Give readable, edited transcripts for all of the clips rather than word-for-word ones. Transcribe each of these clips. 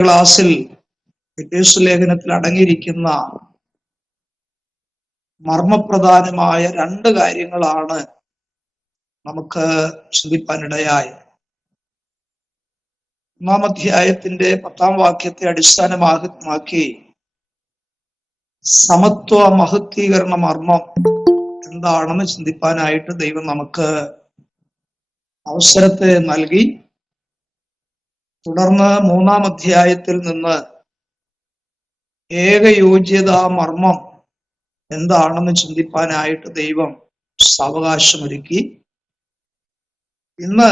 ക്ലാസ്സിൽ എഫേസ്യ ലേഖനത്തിൽ അടങ്ങിയിരിക്കുന്ന മർമ്മപ്രധാനമായ 2 കാര്യങ്ങളാണ് നമുക്ക് ചിന്തിപ്പാനിടയായി. 1-ാം അധ്യായത്തിന്റെ 10-ാം വാക്യത്തെ അടിസ്ഥാനമാക്കി സമത്വ മഹത്വീകരണ മർമ്മം എന്താണെന്ന് ചിന്തിപ്പാനായിട്ട് ദൈവം നമുക്ക് അവസരത്തെ നൽകി. തുടർന്ന് 3-ാം അധ്യായത്തിൽ നിന്ന് ഏകയോജ്യതാ മർമ്മം എന്താണെന്ന് ചിന്തിപ്പാനായിട്ട് ദൈവം സാവകാശമൊരുക്കി. ഇന്ന്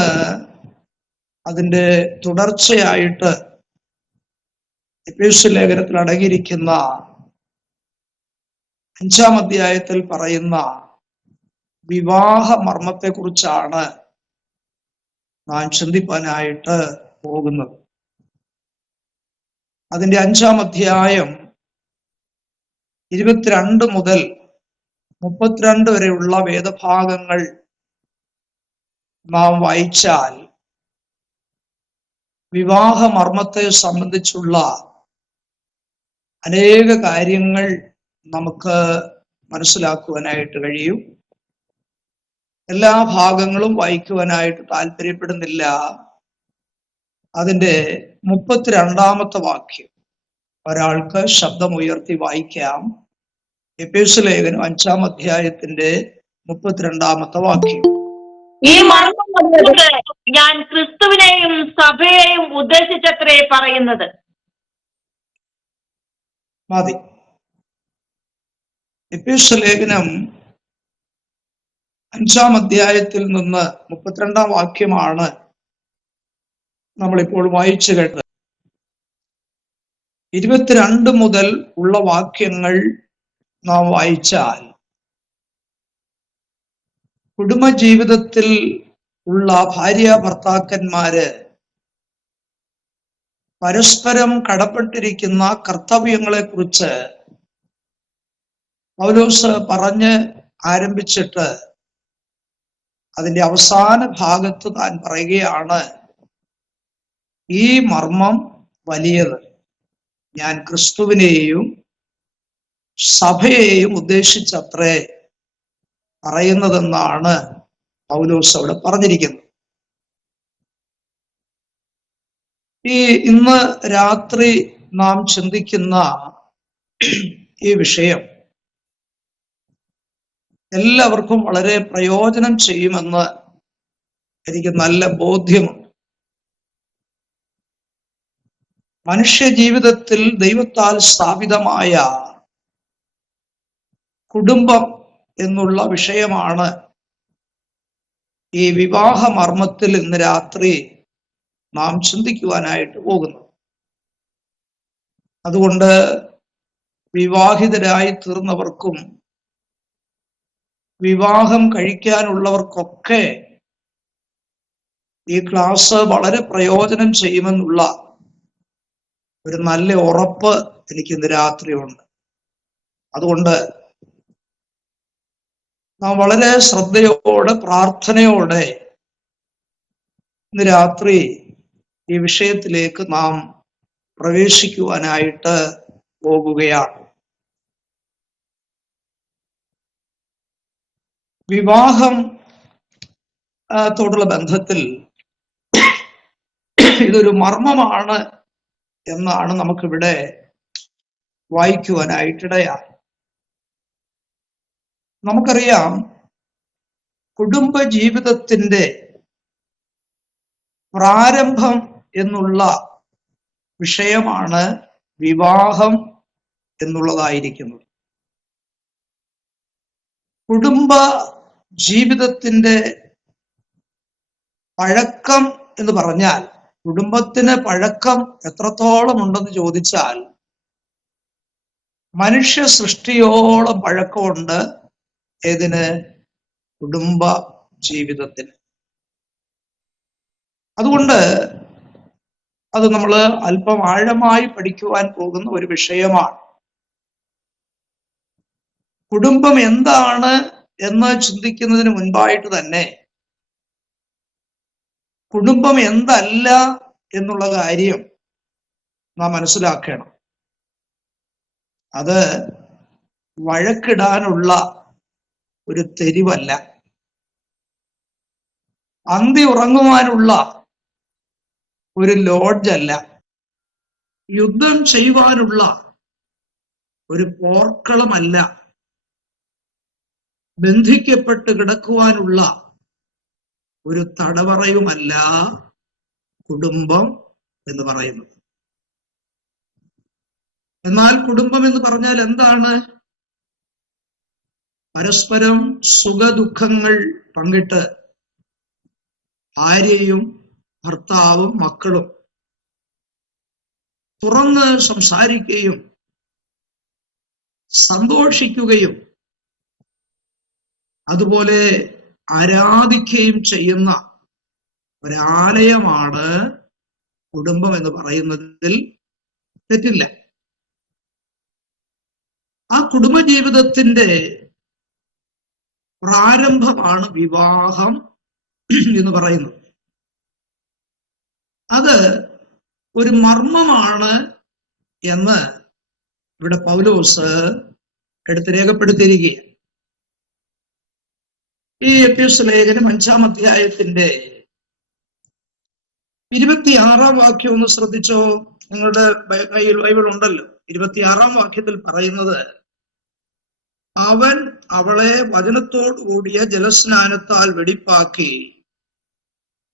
അതിന്റെ തുടർച്ചയായിട്ട് എഫേസ്യ ലേഖനത്തിൽ അടങ്ങിയിരിക്കുന്ന 5-ാം അധ്യായത്തിൽ പറയുന്ന വിവാഹ മർമ്മത്തെ കുറിച്ചാണ് നാം ചിന്തിപ്പാനായിട്ട് പോകുന്നത്. അതിന്റെ 5-ാം അധ്യായം 22 മുതൽ 32 വരെയുള്ള വേദഭാഗങ്ങൾ നാം വായിച്ചാൽ വിവാഹ മർമ്മത്തെ സംബന്ധിച്ചുള്ള അനേക കാര്യങ്ങൾ നമുക്ക് മനസ്സിലാക്കുവാനായിട്ട് കഴിയും. എല്ലാ ഭാഗങ്ങളും വായിക്കുവാനായിട്ട് താല്പര്യപ്പെടുന്നില്ല. അതിന്റെ 32-ാമത്തെ വാക്യം ഒരാൾക്ക് ശബ്ദമുയർത്തി വായിക്കാം. എഫേസ്യ ലേഖനം 5-ാം അധ്യായത്തിന്റെ 32-ാമത്തെ വാക്യം. ഈ മർമ്മം ഞാൻ ക്രിസ്തുവിനെയും സഭയെയും ഉദ്ദേശിച്ചത്രേ പറയുന്നത്. മതി. എഫേസ്യ ലേഖനം 5-ാം അധ്യായത്തിൽ നിന്ന് 32-ാം വാക്യമാണ് നമ്മളിപ്പോൾ വായിച്ചു കേട്ടത്. 22 മുതൽ ഉള്ള വാക്യങ്ങൾ നാം വായിച്ചാൽ കുടുംബജീവിതത്തിൽ ഉള്ള ഭാര്യ ഭർത്താക്കന്മാര് പരസ്പരം കടപ്പെട്ടിരിക്കുന്ന കർത്തവ്യങ്ങളെ കുറിച്ച് പൗലോസ് പറഞ്ഞ് ആരംഭിച്ചിട്ട് അതിന്റെ അവസാന ഭാഗത്ത് താൻ പറയുകയാണ്, ഈ മർമ്മം വലിയത്, ഞാൻ ക്രിസ്തുവിനെയും സഭയെയും ഉദ്ദേശിച്ചത്രേ പറയുന്നതെന്നാണ് പൗലോസ് അവിടെ പറഞ്ഞിരിക്കുന്നത്. ഇന്ന് രാത്രി നാം ചിന്തിക്കുന്ന ഈ വിഷയം എല്ലാവർക്കും വളരെ പ്രയോജനം ചെയ്യുമെന്ന് എനിക്ക് നല്ല ബോധ്യമുണ്ട്. മനുഷ്യ ജീവിതത്തിൽ ദൈവത്താൽ സ്ഥാപിതമായ കുടുംബം എന്നുള്ള വിഷയമാണ് ഈ വിവാഹ മർമ്മത്തിൽ ഇന്ന് രാത്രി നാം ചിന്തിക്കുവാനായിട്ട് പോകുന്നത്. അതുകൊണ്ട് വിവാഹിതരായി തീർന്നവർക്കും വിവാഹം കഴിക്കാനുള്ളവർക്കൊക്കെ ഈ ക്ലാസ് വളരെ പ്രയോജനം ചെയ്യുമെന്നുള്ള ഒരു നല്ല ഉറപ്പ് എനിക്ക് ഇന്ന് രാത്രിയുണ്ട്. അതുകൊണ്ട് നാം വളരെ ശ്രദ്ധയോടെ പ്രാർത്ഥനയോടെ ഇന്ന് രാത്രി ഈ വിഷയത്തിലേക്ക് നാം പ്രവേശിക്കുവാനായിട്ട് പോകുകയാണ്. വിവാഹം ത്തോടുള്ള ബന്ധത്തിൽ ഇതൊരു മർമ്മമാണ് എന്നാണ് നമുക്കിവിടെ വായിക്കുവാനായിട്ടിടയാണ്. നമുക്കറിയാം, കുടുംബ ജീവിതത്തിന്റെ പ്രാരംഭം എന്നുള്ള വിഷയമാണ് വിവാഹം എന്നുള്ളതായിരിക്കുന്നത്. കുടുംബ ജീവിതത്തിന്റെ പഴക്കം എന്ന് പറഞ്ഞാൽ, കുടുംബത്തിന് പഴക്കം എത്രത്തോളം ഉണ്ടെന്ന് ചോദിച്ചാൽ മനുഷ്യ സൃഷ്ടിയോളം പഴക്കമുണ്ട്. ഏതിന്? കുടുംബ ജീവിതത്തിന്. അതുകൊണ്ട് അത് നമ്മൾ അല്പം ആഴമായി പഠിക്കുവാൻ പോകുന്ന ഒരു വിഷയമാണ്. കുടുംബം എന്താണ് എന്ന് ചിന്തിക്കുന്നതിന് മുൻപായിട്ട് തന്നെ കുടുംബം എന്തല്ല എന്നുള്ള കാര്യം നാം മനസ്സിലാക്കണം. അത് വഴക്കിടാനുള്ള ഒരു തെരുവല്ല, അന്തി ഉറങ്ങുവാനുള്ള ഒരു ലോഡ്ജല്ല, യുദ്ധം ചെയ്യുവാനുള്ള ഒരു പോർക്കളമല്ല, ബന്ധിക്കപ്പെട്ട് കിടക്കുവാനുള്ള ഒരു തടവറയുമല്ല കുടുംബം എന്ന് പറയുന്നത്. എന്നാൽ കുടുംബം എന്ന് പറഞ്ഞാൽ എന്താണ്? പരസ്പരം സുഖദുഃഖങ്ങൾ പങ്കിട്ട് ഭാര്യയും ഭർത്താവും മക്കളും തുറന്ന് സംസാരിക്കുകയും സന്തോഷിക്കുകയും അതുപോലെ ആരാധിക്കുകയും ചെയ്യുന്ന ഒരാലയമാണ് കുടുംബം എന്ന് പറയുന്നതിൽ തെറ്റില്ല. ആ കുടുംബജീവിതത്തിന്റെ പ്രാരംഭമാണ് വിവാഹം എന്ന് പറയുന്നത്. അത് ഒരു മർമ്മമാണ് എന്ന് ഇവിടെ പൗലോസ് എടുത്ത് രേഖപ്പെടുത്തിയിരിക്കുകയാണ്. ഈ എഫെസ്യ ലേഖനം 5-ാം അധ്യായത്തിന്റെ 26-ാം വാക്യം ഒന്ന് ശ്രദ്ധിച്ചോ. നിങ്ങളുടെ കയ്യിൽ ബൈബിൾ ഉണ്ടല്ലോ. 26-ാം വാക്യത്തിൽ പറയുന്നത്, അവൻ അവളെ വചനത്തോടു കൂടിയ ജലസ്നാനത്താൽ വെടിപ്പാക്കി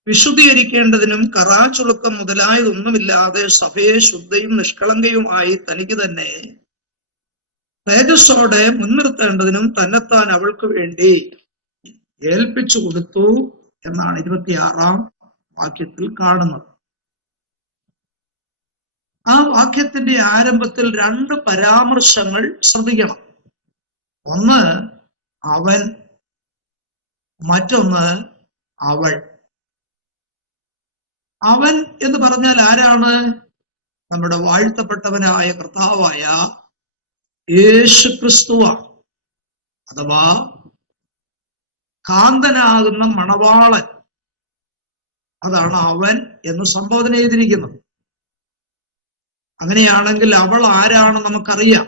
വിശുദ്ധീകരിക്കേണ്ടതിനും കറാച്ചുളുക്കം മുതലായതൊന്നുമില്ലാതെ സഭയെ ശുദ്ധയും നിഷ്കളങ്കയുമായി തനിക്ക് തന്നെ തേജസ്സോടെ മുൻനിർത്തേണ്ടതിനും തന്നെത്താൻ അവൾക്ക് വേണ്ടി ഏൽപ്പിച്ചു കൊടുത്തു എന്നാണ് 26-ാം വാക്യത്തിൽ കാണുന്നത്. ആ വാക്യത്തിന്റെ ആരംഭത്തിൽ 2 പരാമർശങ്ങൾ ശ്രദ്ധിക്കണം. ഒന്ന് അവൻ, മറ്റൊന്ന് അവൾ. അവൻ എന്ന് പറഞ്ഞാൽ ആരാണ്? നമ്മുടെ വാഴ്ത്തപ്പെട്ടവനായ കർത്താവായ യേശു ക്രിസ്തുവാണ്. അഥവാ കാന്തനാകുന്ന മണവാളൻ. അതാണ് അവൻ എന്ന് സംബോധന ചെയ്തിരിക്കുന്നത്. അങ്ങനെയാണെങ്കിൽ അവൾ ആരാണ് നമുക്കറിയാം.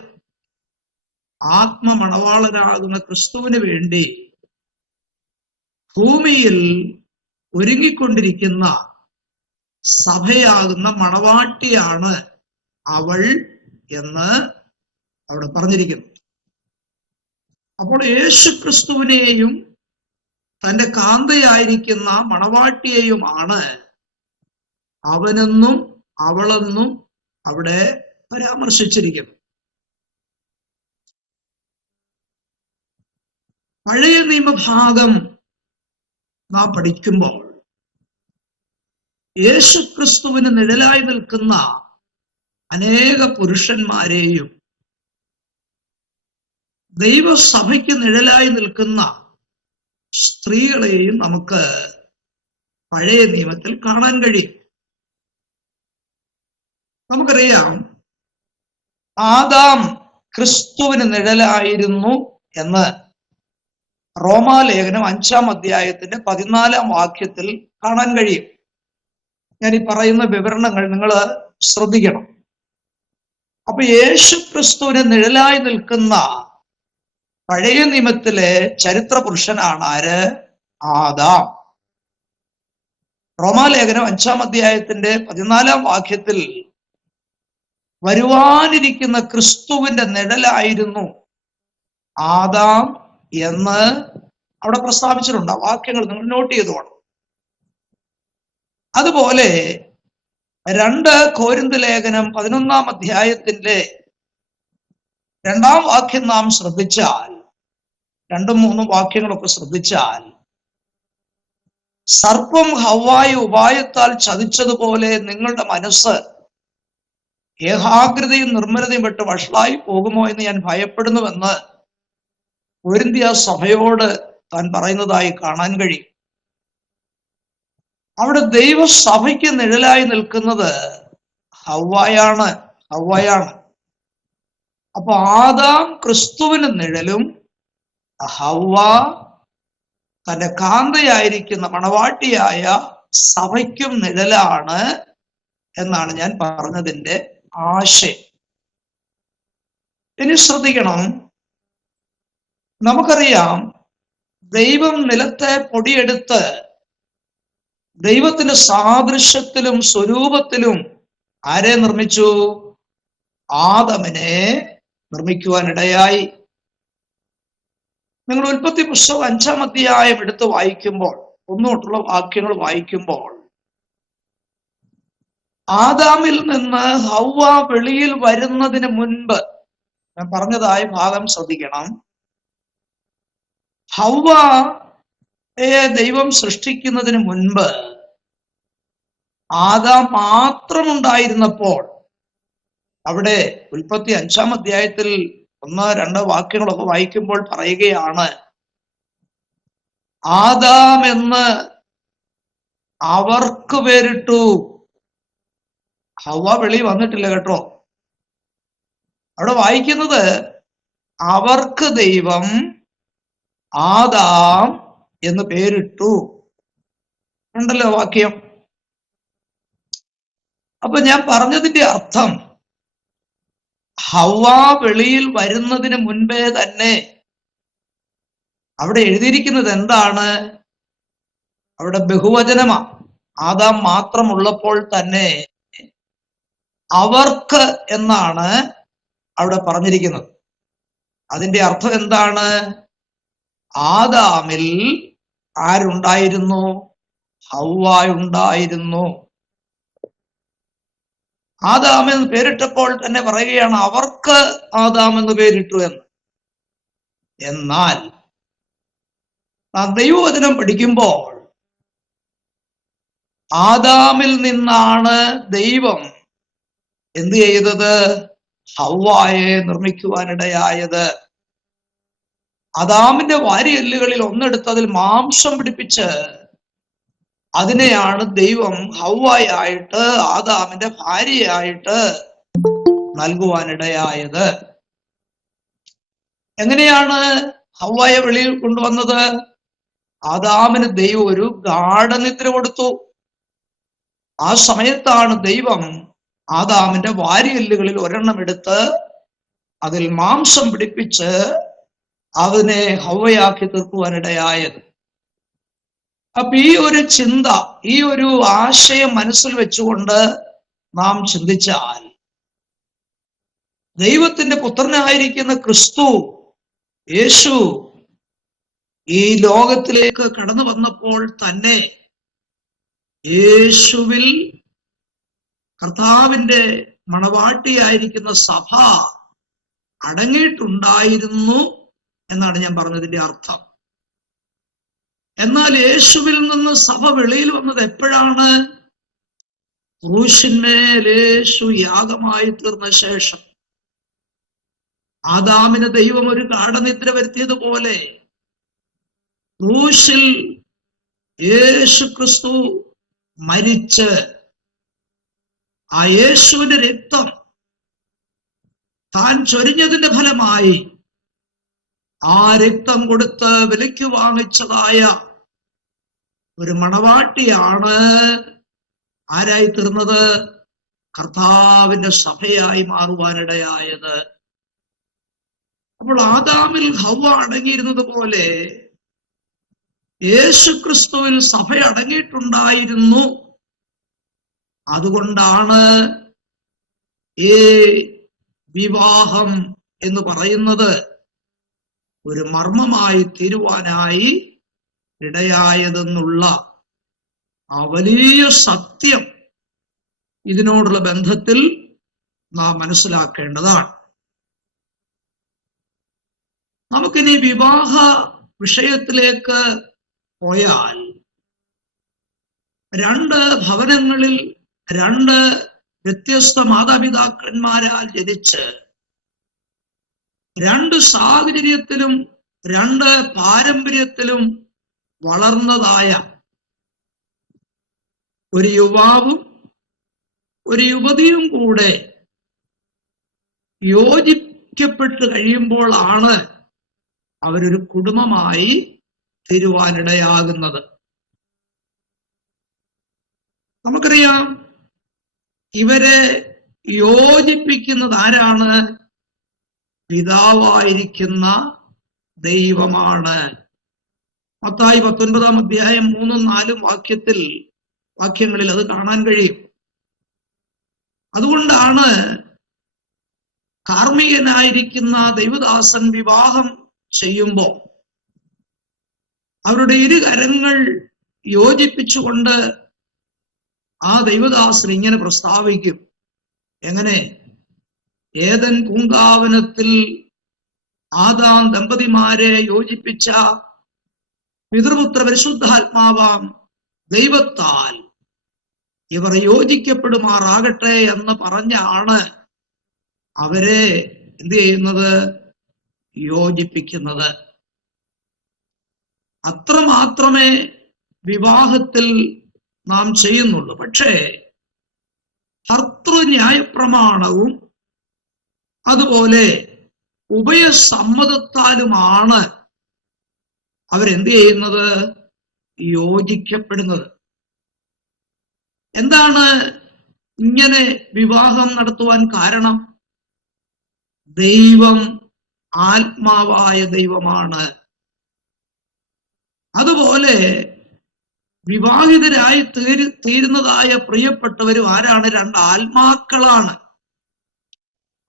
ആത്മമണവാളനാകുന്ന ക്രിസ്തുവിന് വേണ്ടി ഭൂമിയിൽ ഒരുങ്ങിക്കൊണ്ടിരിക്കുന്ന സഭയാകുന്ന മണവാട്ടിയാണ് അവൾ എന്ന് അവിടെ പറഞ്ഞിരിക്കുന്നു. അപ്പോൾ യേശു ക്രിസ്തുവിനെയും തന്റെ കാന്തയായിരിക്കുന്ന മണവാട്ടിയെയുമാണ് അവനെന്നും അവളെന്നും അവിടെ പരാമർശിച്ചിരിക്കുന്നു. പഴയ നിയമഭാഗം നാം പഠിക്കുമ്പോൾ യേശു ക്രിസ്തുവിന് നിഴലായി നിൽക്കുന്ന അനേക പുരുഷന്മാരെയും ദൈവസഭയ്ക്ക് നിഴലായി നിൽക്കുന്ന സ്ത്രീകളെയും നമുക്ക് പഴയ നിയമത്തിൽ കാണാൻ കഴിയും. നമുക്കറിയാം, ആദാം ക്രിസ്തുവിന് നിഴലായിരുന്നു എന്ന് റോമാലേഖനം 5-ാം അധ്യായത്തിന്റെ 14-ാം വാക്യത്തിൽ കാണാൻ കഴിയും. ഞാൻ ഈ പറയുന്ന വിവരണങ്ങൾ നിങ്ങൾ ശ്രദ്ധിക്കണം. അപ്പൊ യേശു ക്രിസ്തുവിന് നിഴലായി നിൽക്കുന്ന പഴയ നിയമത്തിലെ ചരിത്ര പുരുഷനാണ് ആര്? ആദാം. റോമാലേഖനം 5-ാം അധ്യായത്തിന്റെ 14-ാം വാക്യത്തിൽ വരുവാനിരിക്കുന്ന ക്രിസ്തുവിന്റെ നിഴലായിരുന്നു ആദാം എന്ന് അവിടെ പ്രസ്താവിച്ചിട്ടുണ്ട്. ആ വാക്യങ്ങൾ നിങ്ങൾ നോട്ട് ചെയ്തോണം. അതുപോലെ 2 കോരിന്ത് ലേഖനം 11-ാം അധ്യായത്തിന്റെ 2-ാം വാക്യം നാം ശ്രദ്ധിച്ചാൽ, 2ഉം 3ഉം വാക്യങ്ങളൊക്കെ ശ്രദ്ധിച്ചാൽ, സർപ്പം ഹവ്വായെ ഉപായത്താൽ ചതിച്ചതുപോലെ നിങ്ങളുടെ മനസ്സ് ഏകാഗ്രതയും നിർമ്മലതയും വിട്ട് വഷളായി പോകുമോ എന്ന് ഞാൻ ഭയപ്പെടുന്നുവെന്ന് കൊരിന്ത്യ സഭയോട് താൻ പറയുന്നതായി കാണാൻ കഴിയും. അവിടെ ദൈവസഭയ്ക്ക് നിഴലായി നിൽക്കുന്നത് ഹവ്വായാണ്. അപ്പൊ ആദാം ക്രിസ്തുവിന് നിഴലും ഹവ്വ തന്റെ കാന്തയായിരിക്കുന്ന മണവാട്ടിയായ സഭയ്ക്കും നിഴലാണ് എന്നാണ് ഞാൻ പറഞ്ഞതിന്റെ ആശയം. ഇനി ശ്രദ്ധിക്കണം, നമുക്കറിയാം ദൈവം നിലത്തെ പൊടിയെടുത്ത് ദൈവത്തിന്റെ സാദൃശ്യത്തിലും സ്വരൂപത്തിലും ആരെ നിർമ്മിച്ചു? ആദമിനെ നിർമ്മിക്കുവാനിടയായി. നിങ്ങൾ ഉൽപ്പത്തി പുസ്തകം 5-ാം അധ്യായം എടുത്ത് വായിക്കുമ്പോൾ, ഒന്നോട്ടുള്ള വാക്യങ്ങൾ വായിക്കുമ്പോൾ, ആദാമിൽ നിന്ന് ഹൗവ വെളിയിൽ വരുന്നതിന് മുൻപ്, ഞാൻ പറഞ്ഞതായ ഭാഗം ശ്രദ്ധിക്കണം, ഹൗവയെ ദൈവം സൃഷ്ടിക്കുന്നതിന് മുൻപ് ആദാം മാത്രമുണ്ടായിരുന്നപ്പോൾ, അവിടെ ഉൽപ്പത്തി 5-ാം അധ്യായത്തിൽ 1-2 വാക്യങ്ങളൊക്കെ വായിക്കുമ്പോൾ പറയുകയാണ്, ആദാം എന്ന് അവർക്ക് പേരിട്ടു. ഹവ്വ വെളി വന്നിട്ടില്ല കേട്ടോ. അവിടെ വായിക്കുന്നത് അവർക്ക് ദൈവം ആദാം എന്ന് പേരിട്ടു ഉണ്ടല്ലോ വാക്യം. അപ്പൊ ഞാൻ പറഞ്ഞതിന്റെ അർത്ഥം, ഹവ്വ വെളിയിൽ വരുന്നതിന് മുൻപേ തന്നെ അവിടെ എഴുതിയിരിക്കുന്നത് എന്താണ്? അവിടെ ബഹുവചനമാ. ആദാം മാത്രമുള്ളപ്പോൾ തന്നെ അവർക്ക് എന്നാണ് അവിടെ പറഞ്ഞിരിക്കുന്നത്. അതിന്റെ അർത്ഥം എന്താണ്? ആദാമിൽ ആരുണ്ടായിരുന്നു? ഹവ്വ ഉണ്ടായിരുന്നു. ആദാം എന്ന് പേരിട്ടപ്പോൾ തന്നെ പറയുകയാണ് അവർക്ക് ആദാം എന്ന് പേരിട്ടു എന്ന്. എന്നാൽ നാം ദൈവവചനം പഠിക്കുമ്പോൾ ആദാമിൽ നിന്നാണ് ദൈവം എന്ത് ചെയ്തത്? ഹവ്വായെ നിർമ്മിക്കുവാനിടയായത്. ആദാമിന്റെ വാരിയെല്ലുകളിൽ ഒന്നെടുത്ത് അതിൽ മാംസം പിടിപ്പിച്ച് അതിനെയാണ് ദൈവം ഹവ്വായായിട്ട്, ആദാമിന്റെ ഭാര്യയായിട്ട് നൽകുവാനിടയായത്. എങ്ങനെയാണ് ഹവ്വായെ വെളിയിൽ കൊണ്ടുവന്നത്? ആദാമിന് ദൈവം ഒരു ഗാഢനിദ്ര കൊടുത്തു. ആ സമയത്താണ് ദൈവം ആദാമിന്റെ വാരിയെല്ലുകളിൽ ഒരെണ്ണം എടുത്ത് അതിൽ മാംസം പിടിപ്പിച്ച് അതിനെ ഹവ്വയാക്കി തീർക്കുവാനിടയായത്. അപ്പൊ ഈ ഒരു ചിന്ത, ഈ ഒരു ആശയം മനസ്സിൽ വെച്ചുകൊണ്ട് നാം ചിന്തിച്ചാൽ, ദൈവത്തിന്റെ പുത്രനായിരിക്കുന്ന ക്രിസ്തു യേശു ഈ ലോകത്തിലേക്ക് കടന്നു വന്നപ്പോൾ തന്നെ യേശുവിൽ കർത്താവിന്റെ മണവാട്ടിയായിരിക്കുന്ന സഭ അടങ്ങിയിട്ടുണ്ടായിരുന്നു എന്നാണ് ഞാൻ പറഞ്ഞതിന്റെ അർത്ഥം. എന്നാൽ യേശുവിൽ നിന്ന് സഭ വെളിയിൽ വന്നത് എപ്പോഴാണ്? ക്രൂശിന്മേൽ യേശു യാഗമായി തീർന്ന ശേഷം. ആദാമിന് ദൈവം ഒരു ഗാഢനിദ്ര വരുത്തിയതുപോലെ ക്രൂശിൽ യേശു ക്രിസ്തു മരിച്ച് ആ യേശുവിന്റെ രക്തം താൻ ചൊരിഞ്ഞതിന്റെ ഫലമായി ആ രക്തം കൊടുത്ത് വിലയ്ക്ക് വാങ്ങിച്ചതായ ഒരു മണവാട്ടിയാണ് ആരായി തീർന്നത്? കർത്താവിന്റെ സഭയായി മാറുവാനിടയായത്. അപ്പോൾ ആദാമിൽ ഹവ്വ അടങ്ങിയിരുന്നത് പോലെ യേശു ക്രിസ്തുവിൽ സഭ അടങ്ങിയിട്ടുണ്ടായിരുന്നു. അതുകൊണ്ടാണ് ഈ വിവാഹം എന്ന് പറയുന്നത് ഒരു മർമ്മമായി തീരുവാനായി ഇടയായതെന്നുള്ള ആ വലിയ സത്യം ഇതിനോടുള്ള ബന്ധത്തിൽ നാം മനസ്സിലാക്കേണ്ടതാണ്. നമുക്കിനി വിവാഹ വിഷയത്തിലേക്ക് പോയാൽ, 2 ഭവനങ്ങളിൽ 2 വ്യത്യസ്ത മാതാപിതാക്കന്മാരാൽ ജനിച്ച് 2 സാഹചര്യത്തിലും 2 പാരമ്പര്യത്തിലും വളർന്നതായ ഒരു യുവാവും ഒരു യുവതിയും കൂടെ യോജിക്കപ്പെട്ട് കഴിയുമ്പോൾ ആണ് അവരൊരു കുടുംബമായി തീരുവാനിടയാകുന്നത്. നമുക്കറിയാം, ഇവരെ യോജിപ്പിക്കുന്നത് ആരാണ്? പിതാവായിരിക്കുന്ന ദൈവമാണ്. മത്തായി 19 അധ്യായം 3-4 വാക്യങ്ങളിൽ അത് കാണാൻ കഴിയും. അതുകൊണ്ടാണ് കാർമ്മികനായിരിക്കുന്ന ദൈവദാസൻ വിവാഹം ചെയ്യുമ്പോൾ അവരുടെ ഇരുകരങ്ങൾ യോജിപ്പിച്ചുകൊണ്ട് ആ ദൈവദാസൻ ഇങ്ങനെ പ്രസ്താവിക്കും. എങ്ങനെ? ഏദൻ പൂങ്കാവനത്തിൽ ആദാം ദമ്പതിമാരെ യോജിപ്പിച്ച പിതൃപുത്ര പരിശുദ്ധാത്മാവാം ദൈവത്താൽ ഇവർ യോജിക്കപ്പെടുമാറാകട്ടെ എന്ന് പറഞ്ഞാണ് അവരെ എന്ത് ചെയ്യുന്നത്? യോജിപ്പിക്കുന്നത്. അത്രമാത്രമേ വിവാഹത്തിൽ നാം ചെയ്യുന്നുള്ളൂ. പക്ഷേ ഭർതൃന്യായപ്രമാണവും അതുപോലെ ഉഭയസമ്മതത്താലുമാണ് അവരെന്ത് ചെയ്യുന്നത്? യോജിക്കപ്പെടുന്നത്. എന്താണ് ഇങ്ങനെ വിവാഹം നടത്തുവാൻ കാരണം? ദൈവം ആത്മാവായ ദൈവമാണ്. അതുപോലെ വിവാഹിതരായി തീരുന്നതായ പ്രിയപ്പെട്ടവരും ആരാണ്? 2 ആത്മാക്കളാണ്.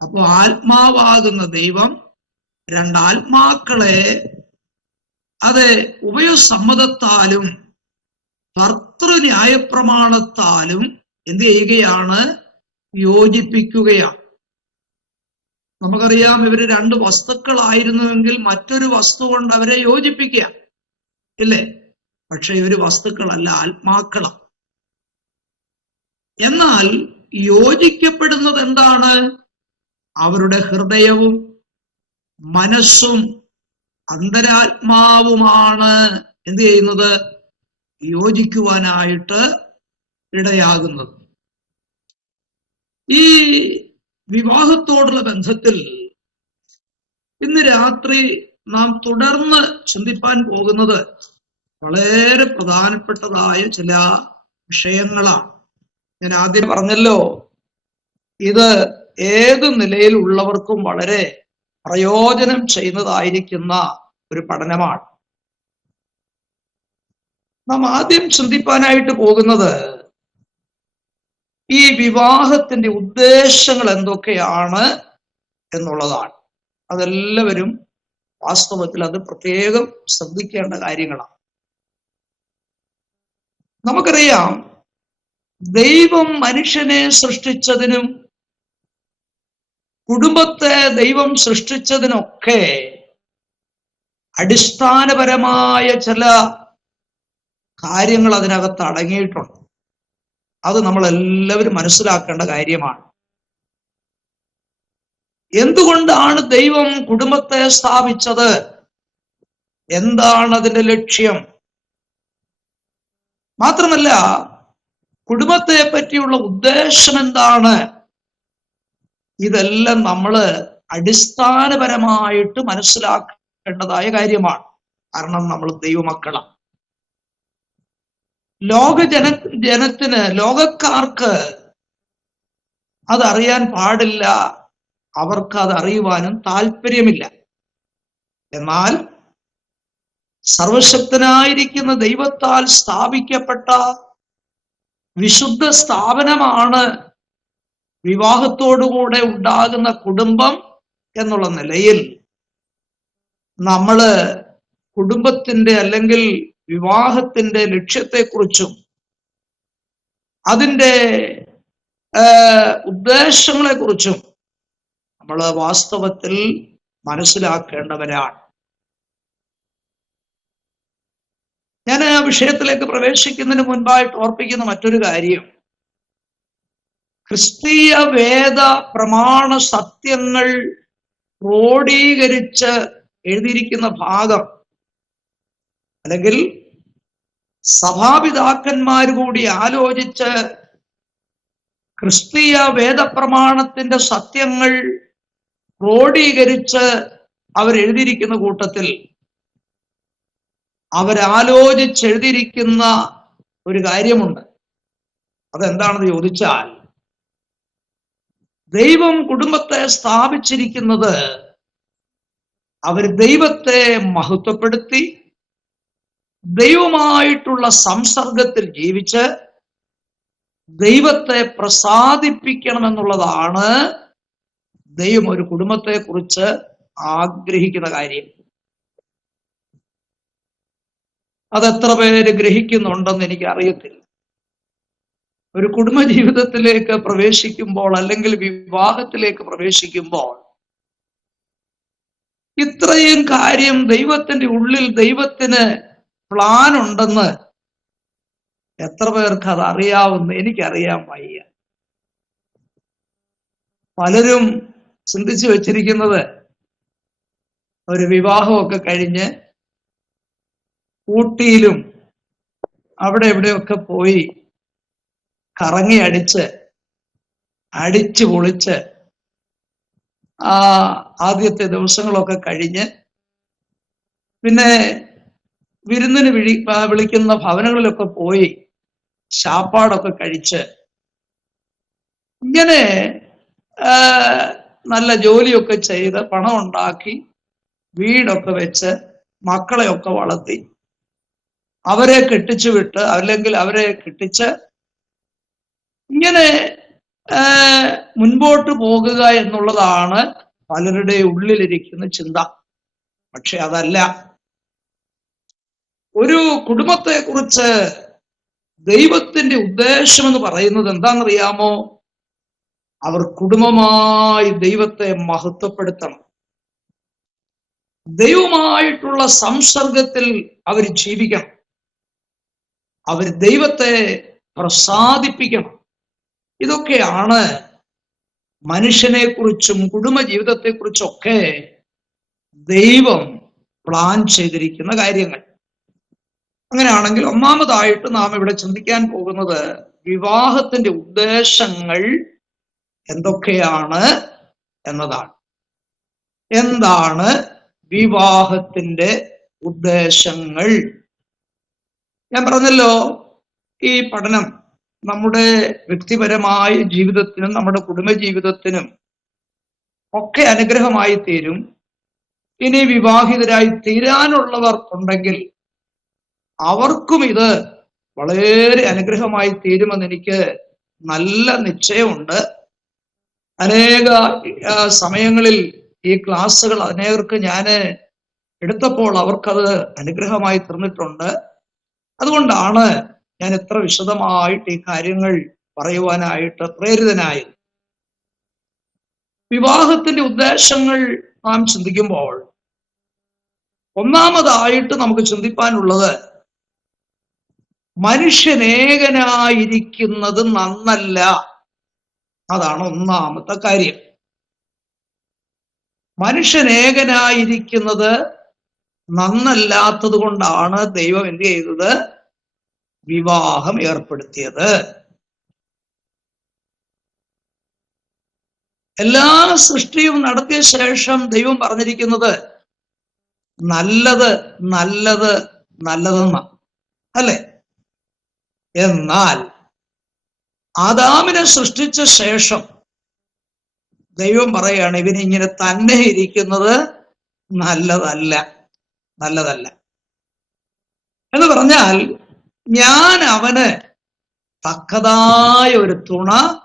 അപ്പോ ആത്മാവാകുന്ന ദൈവം 2 ആത്മാക്കളെ അത് ഉഭയസമ്മതത്താലും ഭർതൃന്യായപ്രമാണത്താലും എന്ത് ചെയ്യുകയാണ്? യോജിപ്പിക്കുകയാണ്. നമുക്കറിയാം, ഇവര് 2 വസ്തുക്കളായിരുന്നുവെങ്കിൽ മറ്റൊരു വസ്തു കൊണ്ട് അവരെ യോജിപ്പിക്കുക ഇല്ലേ? പക്ഷെ ഇവര് വസ്തുക്കളല്ല, ആത്മാക്കളാണ്. എന്നാൽ യോജിക്കപ്പെടുന്നത് എന്താണ്? അവരുടെ ഹൃദയവും മനസ്സും അന്തരാത്മാവുമാണ് എന്ത് ചെയ്യുന്നത്? യോജിക്കുവാനായിട്ട് ഇടയാകുന്നത്. ഈ വിവാഹത്തോടുള്ള ബന്ധത്തിൽ ഇന്ന് രാത്രി നാം തുടർന്ന് ചിന്തിപ്പാൻ പോകുന്നത് വളരെ പ്രധാനപ്പെട്ടതായ ചില വിഷയങ്ങളാണ്. ഞാൻ ആദ്യം പറഞ്ഞല്ലോ, ഇത് ഏത് നിലയിലുള്ളവർക്കും വളരെ പ്രയോജനം ചെയ്യുന്നതായിരിക്കുന്ന ഒരു പഠനമാണ്. നാം ആദ്യം ചിന്തിപ്പാനായിട്ട് പോകുന്നത് ഈ വിവാഹത്തിന്റെ ഉദ്ദേശങ്ങൾ എന്തൊക്കെയാണ് എന്നുള്ളതാണ്. അതെല്ലാവരും വാസ്തവത്തിൽ അത് പ്രത്യേകം ശ്രദ്ധിക്കേണ്ട കാര്യങ്ങളാണ്. നമുക്കറിയാം, ദൈവം മനുഷ്യനെ സൃഷ്ടിച്ചതിനും കുടുംബത്തെ ദൈവം സൃഷ്ടിച്ചതിനൊക്കെ അടിസ്ഥാനപരമായ ചില കാര്യങ്ങൾ അതിനകത്ത് അടങ്ങിയിട്ടുണ്ട്. അത് നമ്മൾ എല്ലാവരും മനസ്സിലാക്കേണ്ട കാര്യമാണ്. എന്തുകൊണ്ടാണ് ദൈവം കുടുംബത്തെ സ്ഥാപിച്ചത്? എന്താണ് അതിന്റെ ലക്ഷ്യം? മാത്രമല്ല, കുടുംബത്തെ പറ്റിയുള്ള ഉദ്ദേശം എന്താണ്? ഇതെല്ലാം നമ്മൾ അടിസ്ഥാനപരമായിട്ട് മനസ്സിലാക്കേണ്ടതായ കാര്യമാണ്. കാരണം നമ്മൾ ദൈവമക്കളാണ്. ലോകക്കാർക്ക് അതറിയാൻ പാടില്ല, അവർക്ക് അത് അറിയുവാനും താല്പര്യമില്ല. എന്നാൽ സർവശക്തനായിരിക്കുന്ന ദൈവത്താൽ സ്ഥാപിക്കപ്പെട്ട വിശുദ്ധ സ്ഥാപനമാണ് വിവാഹത്തോടുകൂടെ ഉണ്ടാകുന്ന കുടുംബം എന്നുള്ള നിലയിൽ നമ്മള് കുടുംബത്തിന്റെ അല്ലെങ്കിൽ വിവാഹത്തിന്റെ ലക്ഷ്യത്തെക്കുറിച്ചും അതിൻ്റെ ഉദ്ദേശങ്ങളെക്കുറിച്ചും നമ്മൾ വാസ്തവത്തിൽ മനസ്സിലാക്കേണ്ടവരാണ്. ഞാൻ ആ വിഷയത്തിലേക്ക് പ്രവേശിക്കുന്നതിന് മുൻപായിട്ട് ഓർപ്പിക്കുന്ന മറ്റൊരു കാര്യം, ക്രിസ്തീയ വേദ പ്രമാണ സത്യങ്ങൾ ക്രോഡീകരിച്ച് എഴുതിയിരിക്കുന്ന ഭാഗം അല്ലെങ്കിൽ സഭാപിതാക്കന്മാർ കൂടി ആലോചിച്ച് ക്രിസ്തീയ വേദപ്രമാണത്തിന്റെ സത്യങ്ങൾ ക്രോഡീകരിച്ച് അവരെഴുതിയിരിക്കുന്ന കൂട്ടത്തിൽ അവരാലോചിച്ചെഴുതിയിരിക്കുന്ന ഒരു കാര്യമുണ്ട്. അതെന്താണെന്ന് ചോദിച്ചാൽ, ദൈവം കുടുംബത്തെ സ്ഥാപിച്ചിരിക്കുന്നത് അവർ ദൈവത്തെ മഹത്വപ്പെടുത്തി ദൈവമായിട്ടുള്ള സംസർഗത്തിൽ ജീവിച്ച് ദൈവത്തെ പ്രസാദിപ്പിക്കണമെന്നുള്ളതാണ് ദൈവം ഒരു കുടുംബത്തെ കുറിച്ച് ആഗ്രഹിക്കുന്ന കാര്യം. അതെത്ര പേര് ഗ്രഹിക്കുന്നുണ്ടെന്ന് എനിക്ക് അറിയത്തില്ല. ഒരു കുടുംബ ജീവിതത്തിലേക്ക് പ്രവേശിക്കുമ്പോൾ അല്ലെങ്കിൽ വിവാഹത്തിലേക്ക് പ്രവേശിക്കുമ്പോൾ ഇത്രയും കാര്യം ദൈവത്തിന്റെ ഉള്ളിൽ ദൈവത്തിന് പ്ലാൻ ഉണ്ടെന്ന് എത്ര പേർക്ക് അത് അറിയാവുന്ന എനിക്കറിയാൻ വയ്യ. പലരും ചിന്തിച്ചു വെച്ചിരിക്കുന്നത് ഒരു വിവാഹമൊക്കെ കഴിഞ്ഞ് ഊട്ടിയിലും അവിടെ എവിടെയൊക്കെ പോയി കറങ്ങി അടിച്ചു പൊളിച്ച് ആദ്യത്തെ ദിവസങ്ങളൊക്കെ കഴിഞ്ഞ് പിന്നെ വിരുന്നിന് വിളിക്കുന്ന ഭവനങ്ങളിലൊക്കെ പോയി ശാപ്പാടൊക്കെ കഴിച്ച് ഇങ്ങനെ നല്ല ജോലിയൊക്കെ ചെയ്ത് പണം ഉണ്ടാക്കി വീടൊക്കെ വെച്ച് മക്കളെയൊക്കെ വളർത്തി അവരെ കെട്ടിച്ചു വിട്ട് അല്ലെങ്കിൽ അവരെ കെട്ടിച്ച് ഇങ്ങനെ മുൻപോട്ട് പോകുക എന്നുള്ളതാണ് പലരുടെ ഉള്ളിലിരിക്കുന്ന ചിന്ത. പക്ഷെ അതല്ല. ഒരു കുടുംബത്തെ കുറിച്ച് ദൈവത്തിന്റെ ഉദ്ദേശം എന്ന് പറയുന്നത് എന്താണെന്നറിയാമോ? അവർ കുടുംബമായി ദൈവത്തെ മഹത്വപ്പെടുത്തണം. ദൈവമായിട്ടുള്ള സംസർഗത്തിൽ അവർ ജീവിക്കണം. അവർ ദൈവത്തെ പ്രസാദിപ്പിക്കണം. ഇതൊക്കെയാണ് മനുഷ്യനെ കുറിച്ചും കുടുംബ ജീവിതത്തെ കുറിച്ചൊക്കെ ദൈവം പ്ലാൻ ചെയ്തിരിക്കുന്ന കാര്യങ്ങൾ. അങ്ങനെയാണെങ്കിൽ ഒന്നാമതായിട്ട് നാം ഇവിടെ ചിന്തിക്കാൻ പോകുന്നത് വിവാഹത്തിന്റെ ഉദ്ദേശങ്ങൾ എന്തൊക്കെയാണ് എന്നതാണ്. എന്താണ് വിവാഹത്തിന്റെ ഉദ്ദേശങ്ങൾ? ഞാൻ പറഞ്ഞല്ലോ, ഈ പഠനം നമ്മുടെ വ്യക്തിപരമായ ജീവിതത്തിനും നമ്മുടെ കുടുംബ ജീവിതത്തിനും ഒക്കെ അനുഗ്രഹമായി തീരും. ഇനി വിവാഹിതരായി തീരാനുള്ളവർ ഉണ്ടെങ്കിൽ അവർക്കും ഇത് വളരെ അനുഗ്രഹമായി തീരുമെന്ന് എനിക്ക് നല്ല നിശ്ചയമുണ്ട്. അനേക സമയങ്ങളിൽ ഈ ക്ലാസ്സുകൾ അനേകർക്ക് ഞാൻ എടുത്തപ്പോൾ അവർക്കത് അനുഗ്രഹമായി തീർന്നിട്ടുണ്ട്. അതുകൊണ്ടാണ് ഞാൻ എത്ര വിശദമായിട്ട് ഈ കാര്യങ്ങൾ പറയുവാനായിട്ട് പ്രേരിതനായത്. വിവാഹത്തിന്റെ ഉദ്ദേശങ്ങൾ നാം ചിന്തിക്കുമ്പോൾ ഒന്നാമതായിട്ട് നമുക്ക് ചിന്തിപ്പാനുള്ളത് മനുഷ്യനേകനായിരിക്കുന്നത് നന്നല്ല. അതാണ് ഒന്നാമത്തെ കാര്യം. മനുഷ്യനേകനായിരിക്കുന്നത് നന്നല്ലാത്തത് കൊണ്ടാണ് ദൈവം എന്ത് ചെയ്തത്? വിവാഹം ഏർപ്പെടുത്തിയത്. എല്ലാ സൃഷ്ടിയും നടത്തിയ ശേഷം ദൈവം പറഞ്ഞിരിക്കുന്നത് നല്ലത് നല്ലത് നല്ലതെന്ന അല്ലേ? എന്നാൽ ആദാമിനെ സൃഷ്ടിച്ച ശേഷം ദൈവം പറയാണ് ഇവനിങ്ങനെ തന്നെ ഇരിക്കുന്നത് നല്ലതല്ല എന്ന് പറഞ്ഞാൽ ഞാൻ അവന് തക്കതായ ഒരു തുണ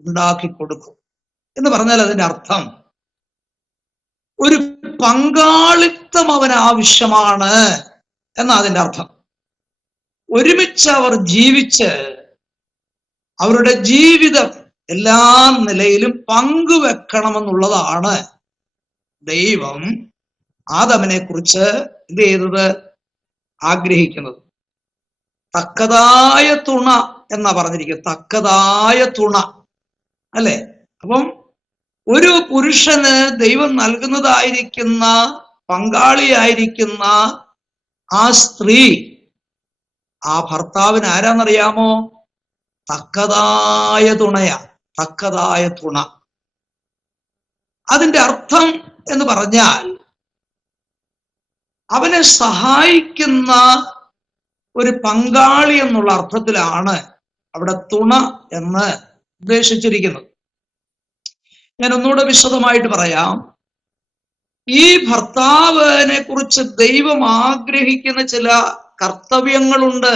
ഉണ്ടാക്കി കൊടുക്കും എന്ന് പറഞ്ഞാൽ അതിന്റെ അർത്ഥം ഒരു പങ്കാളിത്തം അവന് ആവശ്യമാണ് എന്നാ അതിന്റെ അർത്ഥം. ഒരുമിച്ച് അവർ ജീവിച്ച് അവരുടെ ജീവിതം എല്ലാ നിലയിലും പങ്കുവെക്കണമെന്നുള്ളതാണ് ദൈവം ആദാമിനെ കുറിച്ച് എന്ത് ചെയ്തത്? ആഗ്രഹിക്കുന്നത്. തക്കതായ തുണ എന്നാ പറഞ്ഞിരിക്കുന്നത്. തക്കതായ തുണ അല്ലെ? അപ്പം ഒരു പുരുഷന് ദൈവം നൽകുന്നതായിരിക്കുന്ന പങ്കാളിയായിരിക്കുന്ന ആ സ്ത്രീ ആ ഭർത്താവിന് ആരാന്നറിയാമോ? തക്കതായ തുണയാ. തക്കതായ തുണ. അതിന്റെ അർത്ഥം എന്ന് പറഞ്ഞാൽ അവനെ സഹായിക്കുന്ന ഒരു പങ്കാളി എന്നുള്ള അർത്ഥത്തിലാണ് അവിടെ തുണ എന്ന് ഉദ്ദേശിച്ചിരിക്കുന്നത്. ഞാൻ ഒന്നുകൂടെ വിശദമായിട്ട് പറയാം. ഈ ഭർത്താവിനെ കുറിച്ച് ദൈവം ആഗ്രഹിക്കുന്ന ചില കർത്തവ്യങ്ങളുണ്ട്.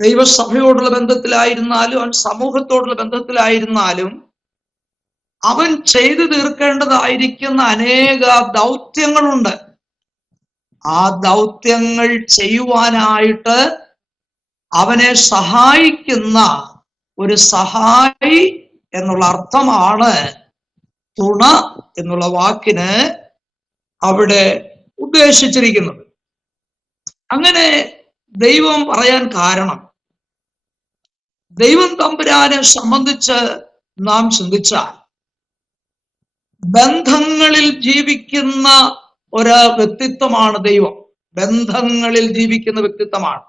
ദൈവസഭയോടുള്ള ബന്ധത്തിലായിരുന്നാലും അവൻ സമൂഹത്തോടുള്ള ബന്ധത്തിലായിരുന്നാലും അവൻ ചെയ്തു തീർക്കേണ്ടതായിരിക്കുന്ന അനേക ദൗത്യങ്ങളുണ്ട്. ആ ദൗത്യങ്ങൾ ചെയ്യുവാനായിട്ട് അവനെ സഹായിക്കുന്ന ഒരു സഹായി എന്നുള്ള അർത്ഥമാണ് തുണ എന്നുള്ള വാക്കിന് അവിടെ ഉദ്ദേശിച്ചിരിക്കുന്നത്. അങ്ങനെ ദൈവം പറയാൻ കാരണം, ദൈവം തമ്പുരാനെ സംബന്ധിച്ച് നാം ചിന്തിച്ചാൽ ബന്ധങ്ങളിൽ ജീവിക്കുന്ന ഒരു വ്യക്തിത്വമാണ് ദൈവം. ബന്ധങ്ങളിൽ ജീവിക്കുന്ന വ്യക്തിത്വമാണ്.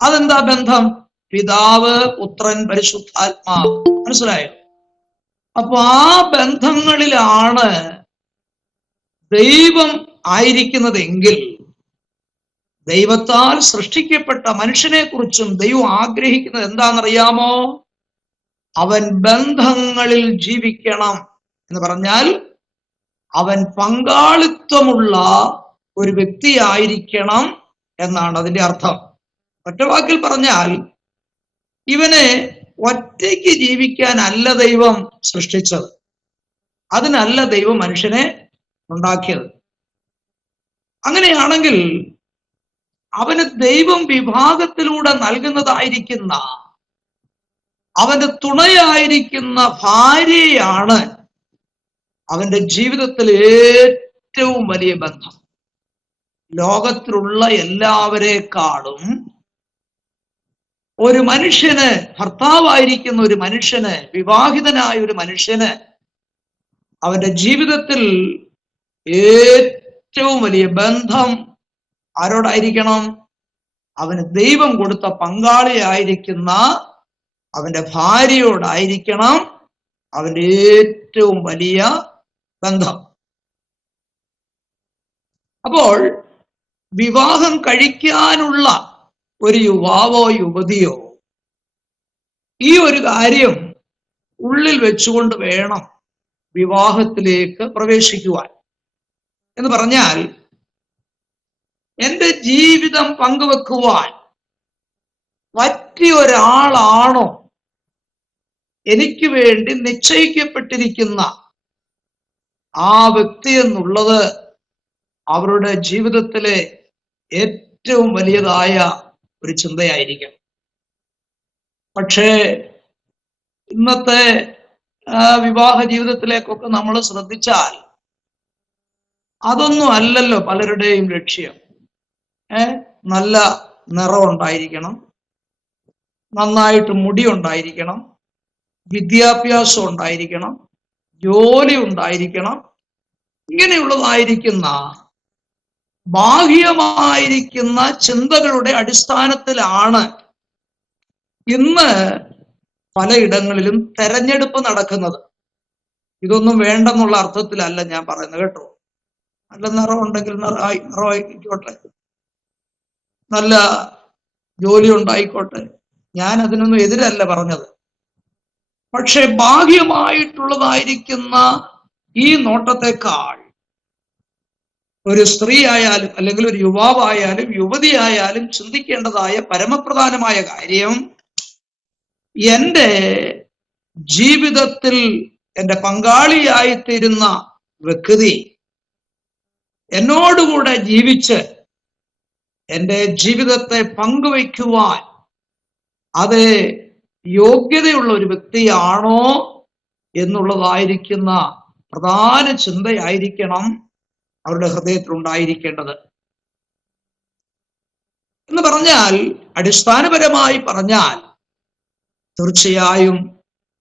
അതെന്താ ബന്ധം? പിതാവ്, പുത്രൻ, പരിശുദ്ധാത്മാവ്. മനസ്സിലായോ? അപ്പൊ ആ ബന്ധങ്ങളിലാണ് ദൈവം ആയിരിക്കുന്നതെങ്കിൽ ദൈവത്താൽ സൃഷ്ടിക്കപ്പെട്ട മനുഷ്യനെ കുറിച്ചും ദൈവം ആഗ്രഹിക്കുന്നത് എന്താണെന്നറിയാമോ? അവൻ ബന്ധങ്ങളിൽ ജീവിക്കണം എന്ന് പറഞ്ഞാൽ അവൻ പങ്കാളിത്തമുള്ള ഒരു വ്യക്തിയായിരിക്കണം എന്നാണ് അതിന്റെ അർത്ഥം. ഒറ്റ വാക്കിൽ പറഞ്ഞാൽ ഇവനെ ഒറ്റയ്ക്ക് ജീവിക്കാനല്ല ദൈവം സൃഷ്ടിച്ചത്. അതിനല്ല ദൈവം മനുഷ്യനെ ഉണ്ടാക്കിയത്. അങ്ങനെയാണെങ്കിൽ അവന് ദൈവം വിഭാഗത്തിലൂടെ നൽകുന്നതായിരിക്കുന്ന അവന്റെ തുണയായിരിക്കുന്ന ഭാര്യയാണ് അവന്റെ ജീവിതത്തിൽ ഏറ്റവും വലിയ ബന്ധം. ലോകത്തിലുള്ള എല്ലാവരെക്കാളും ഒരു മനുഷ്യന്, ഭർത്താവായിരിക്കുന്ന ഒരു മനുഷ്യന്, വിവാഹിതനായ ഒരു മനുഷ്യന് അവന്റെ ജീവിതത്തിൽ ഏറ്റവും വലിയ ബന്ധം ആരോടായിരിക്കണം? അവന് ദൈവം കൊടുത്ത പങ്കാളിയായിരിക്കുന്ന അവന്റെ ഭാര്യയോടായിരിക്കണം അവന്റെ ഏറ്റവും വലിയ ബന്ധം. അപ്പോൾ വിവാഹം കഴിക്കാനുള്ള ഒരു യുവാവോ യുവതിയോ ഈ ഒരു കാര്യം ഉള്ളിൽ വെച്ചുകൊണ്ട് വേണം വിവാഹത്തിലേക്ക് പ്രവേശിക്കുവാൻ. എന്ന് പറഞ്ഞാൽ എൻ്റെ ജീവിതം പങ്കുവെക്കുവാൻ പറ്റിയ ഒരാളാണോ എനിക്ക് വേണ്ടി നിശ്ചയിക്കപ്പെട്ടിരിക്കുന്ന ആ വ്യക്തി എന്നുള്ളത് അവരുടെ ജീവിതത്തിലെ ഏറ്റവും വലിയതായ ഒരു ചിന്തയായിരിക്കും. പക്ഷേ ഇന്നത്തെ വിവാഹ ജീവിതത്തിലേക്കൊക്കെ നമ്മൾ ശ്രദ്ധിച്ചാൽ അതൊന്നും അല്ലല്ലോ പലരുടെയും ലക്ഷ്യം. നല്ല നിറം ഉണ്ടായിരിക്കണം, നന്നായിട്ട് മുടി ഉണ്ടായിരിക്കണം, വിദ്യാഭ്യാസം ഉണ്ടായിരിക്കണം, ജോലി ഉണ്ടായിരിക്കണം. ഇങ്ങനെയുള്ളതായിരിക്കുന്ന ബാഹ്യമായിരിക്കുന്ന ചിന്തകളുടെ അടിസ്ഥാനത്തിലാണ് ഇന്ന് പലയിടങ്ങളിലും തെരഞ്ഞെടുപ്പ് നടക്കുന്നത്. ഇതൊന്നും വേണ്ടെന്നുള്ള അർത്ഥത്തിലല്ല ഞാൻ പറയുന്നത് കേട്ടോ. നല്ല നിറം ഉണ്ടെങ്കിൽ നിറമായിക്കോട്ടെ, നല്ല ജോലി ഉണ്ടായിക്കോട്ടെ, ഞാൻ അതിനൊന്നും എതിരല്ല പറഞ്ഞത്. പക്ഷെ ബാഹ്യമായിട്ടുള്ളതായിരിക്കുന്ന ഈ നോട്ടത്തെക്കാൾ ഒരു സ്ത്രീ ആയാലും അല്ലെങ്കിൽ ഒരു യുവാവായാലും യുവതിയായാലും ചിന്തിക്കേണ്ടതായ പരമപ്രധാനമായ കാര്യം, എൻ്റെ ജീവിതത്തിൽ എൻ്റെ പങ്കാളിയായിത്തീരുന്ന വ്യക്തി എന്നോടുകൂടെ ജീവിച്ച് എൻ്റെ ജീവിതത്തെ പങ്കുവയ്ക്കുവാൻ അത് യോഗ്യതയുള്ള ഒരു വ്യക്തിയാണോ എന്നുള്ളതായിരിക്കുന്ന പ്രധാന ചിന്തയായിരിക്കണം അവരുടെ ഹൃദയത്തിൽ ഉണ്ടായിരിക്കേണ്ടത്. എന്ന് പറഞ്ഞാൽ, അടിസ്ഥാനപരമായി പറഞ്ഞാൽ തീർച്ചയായും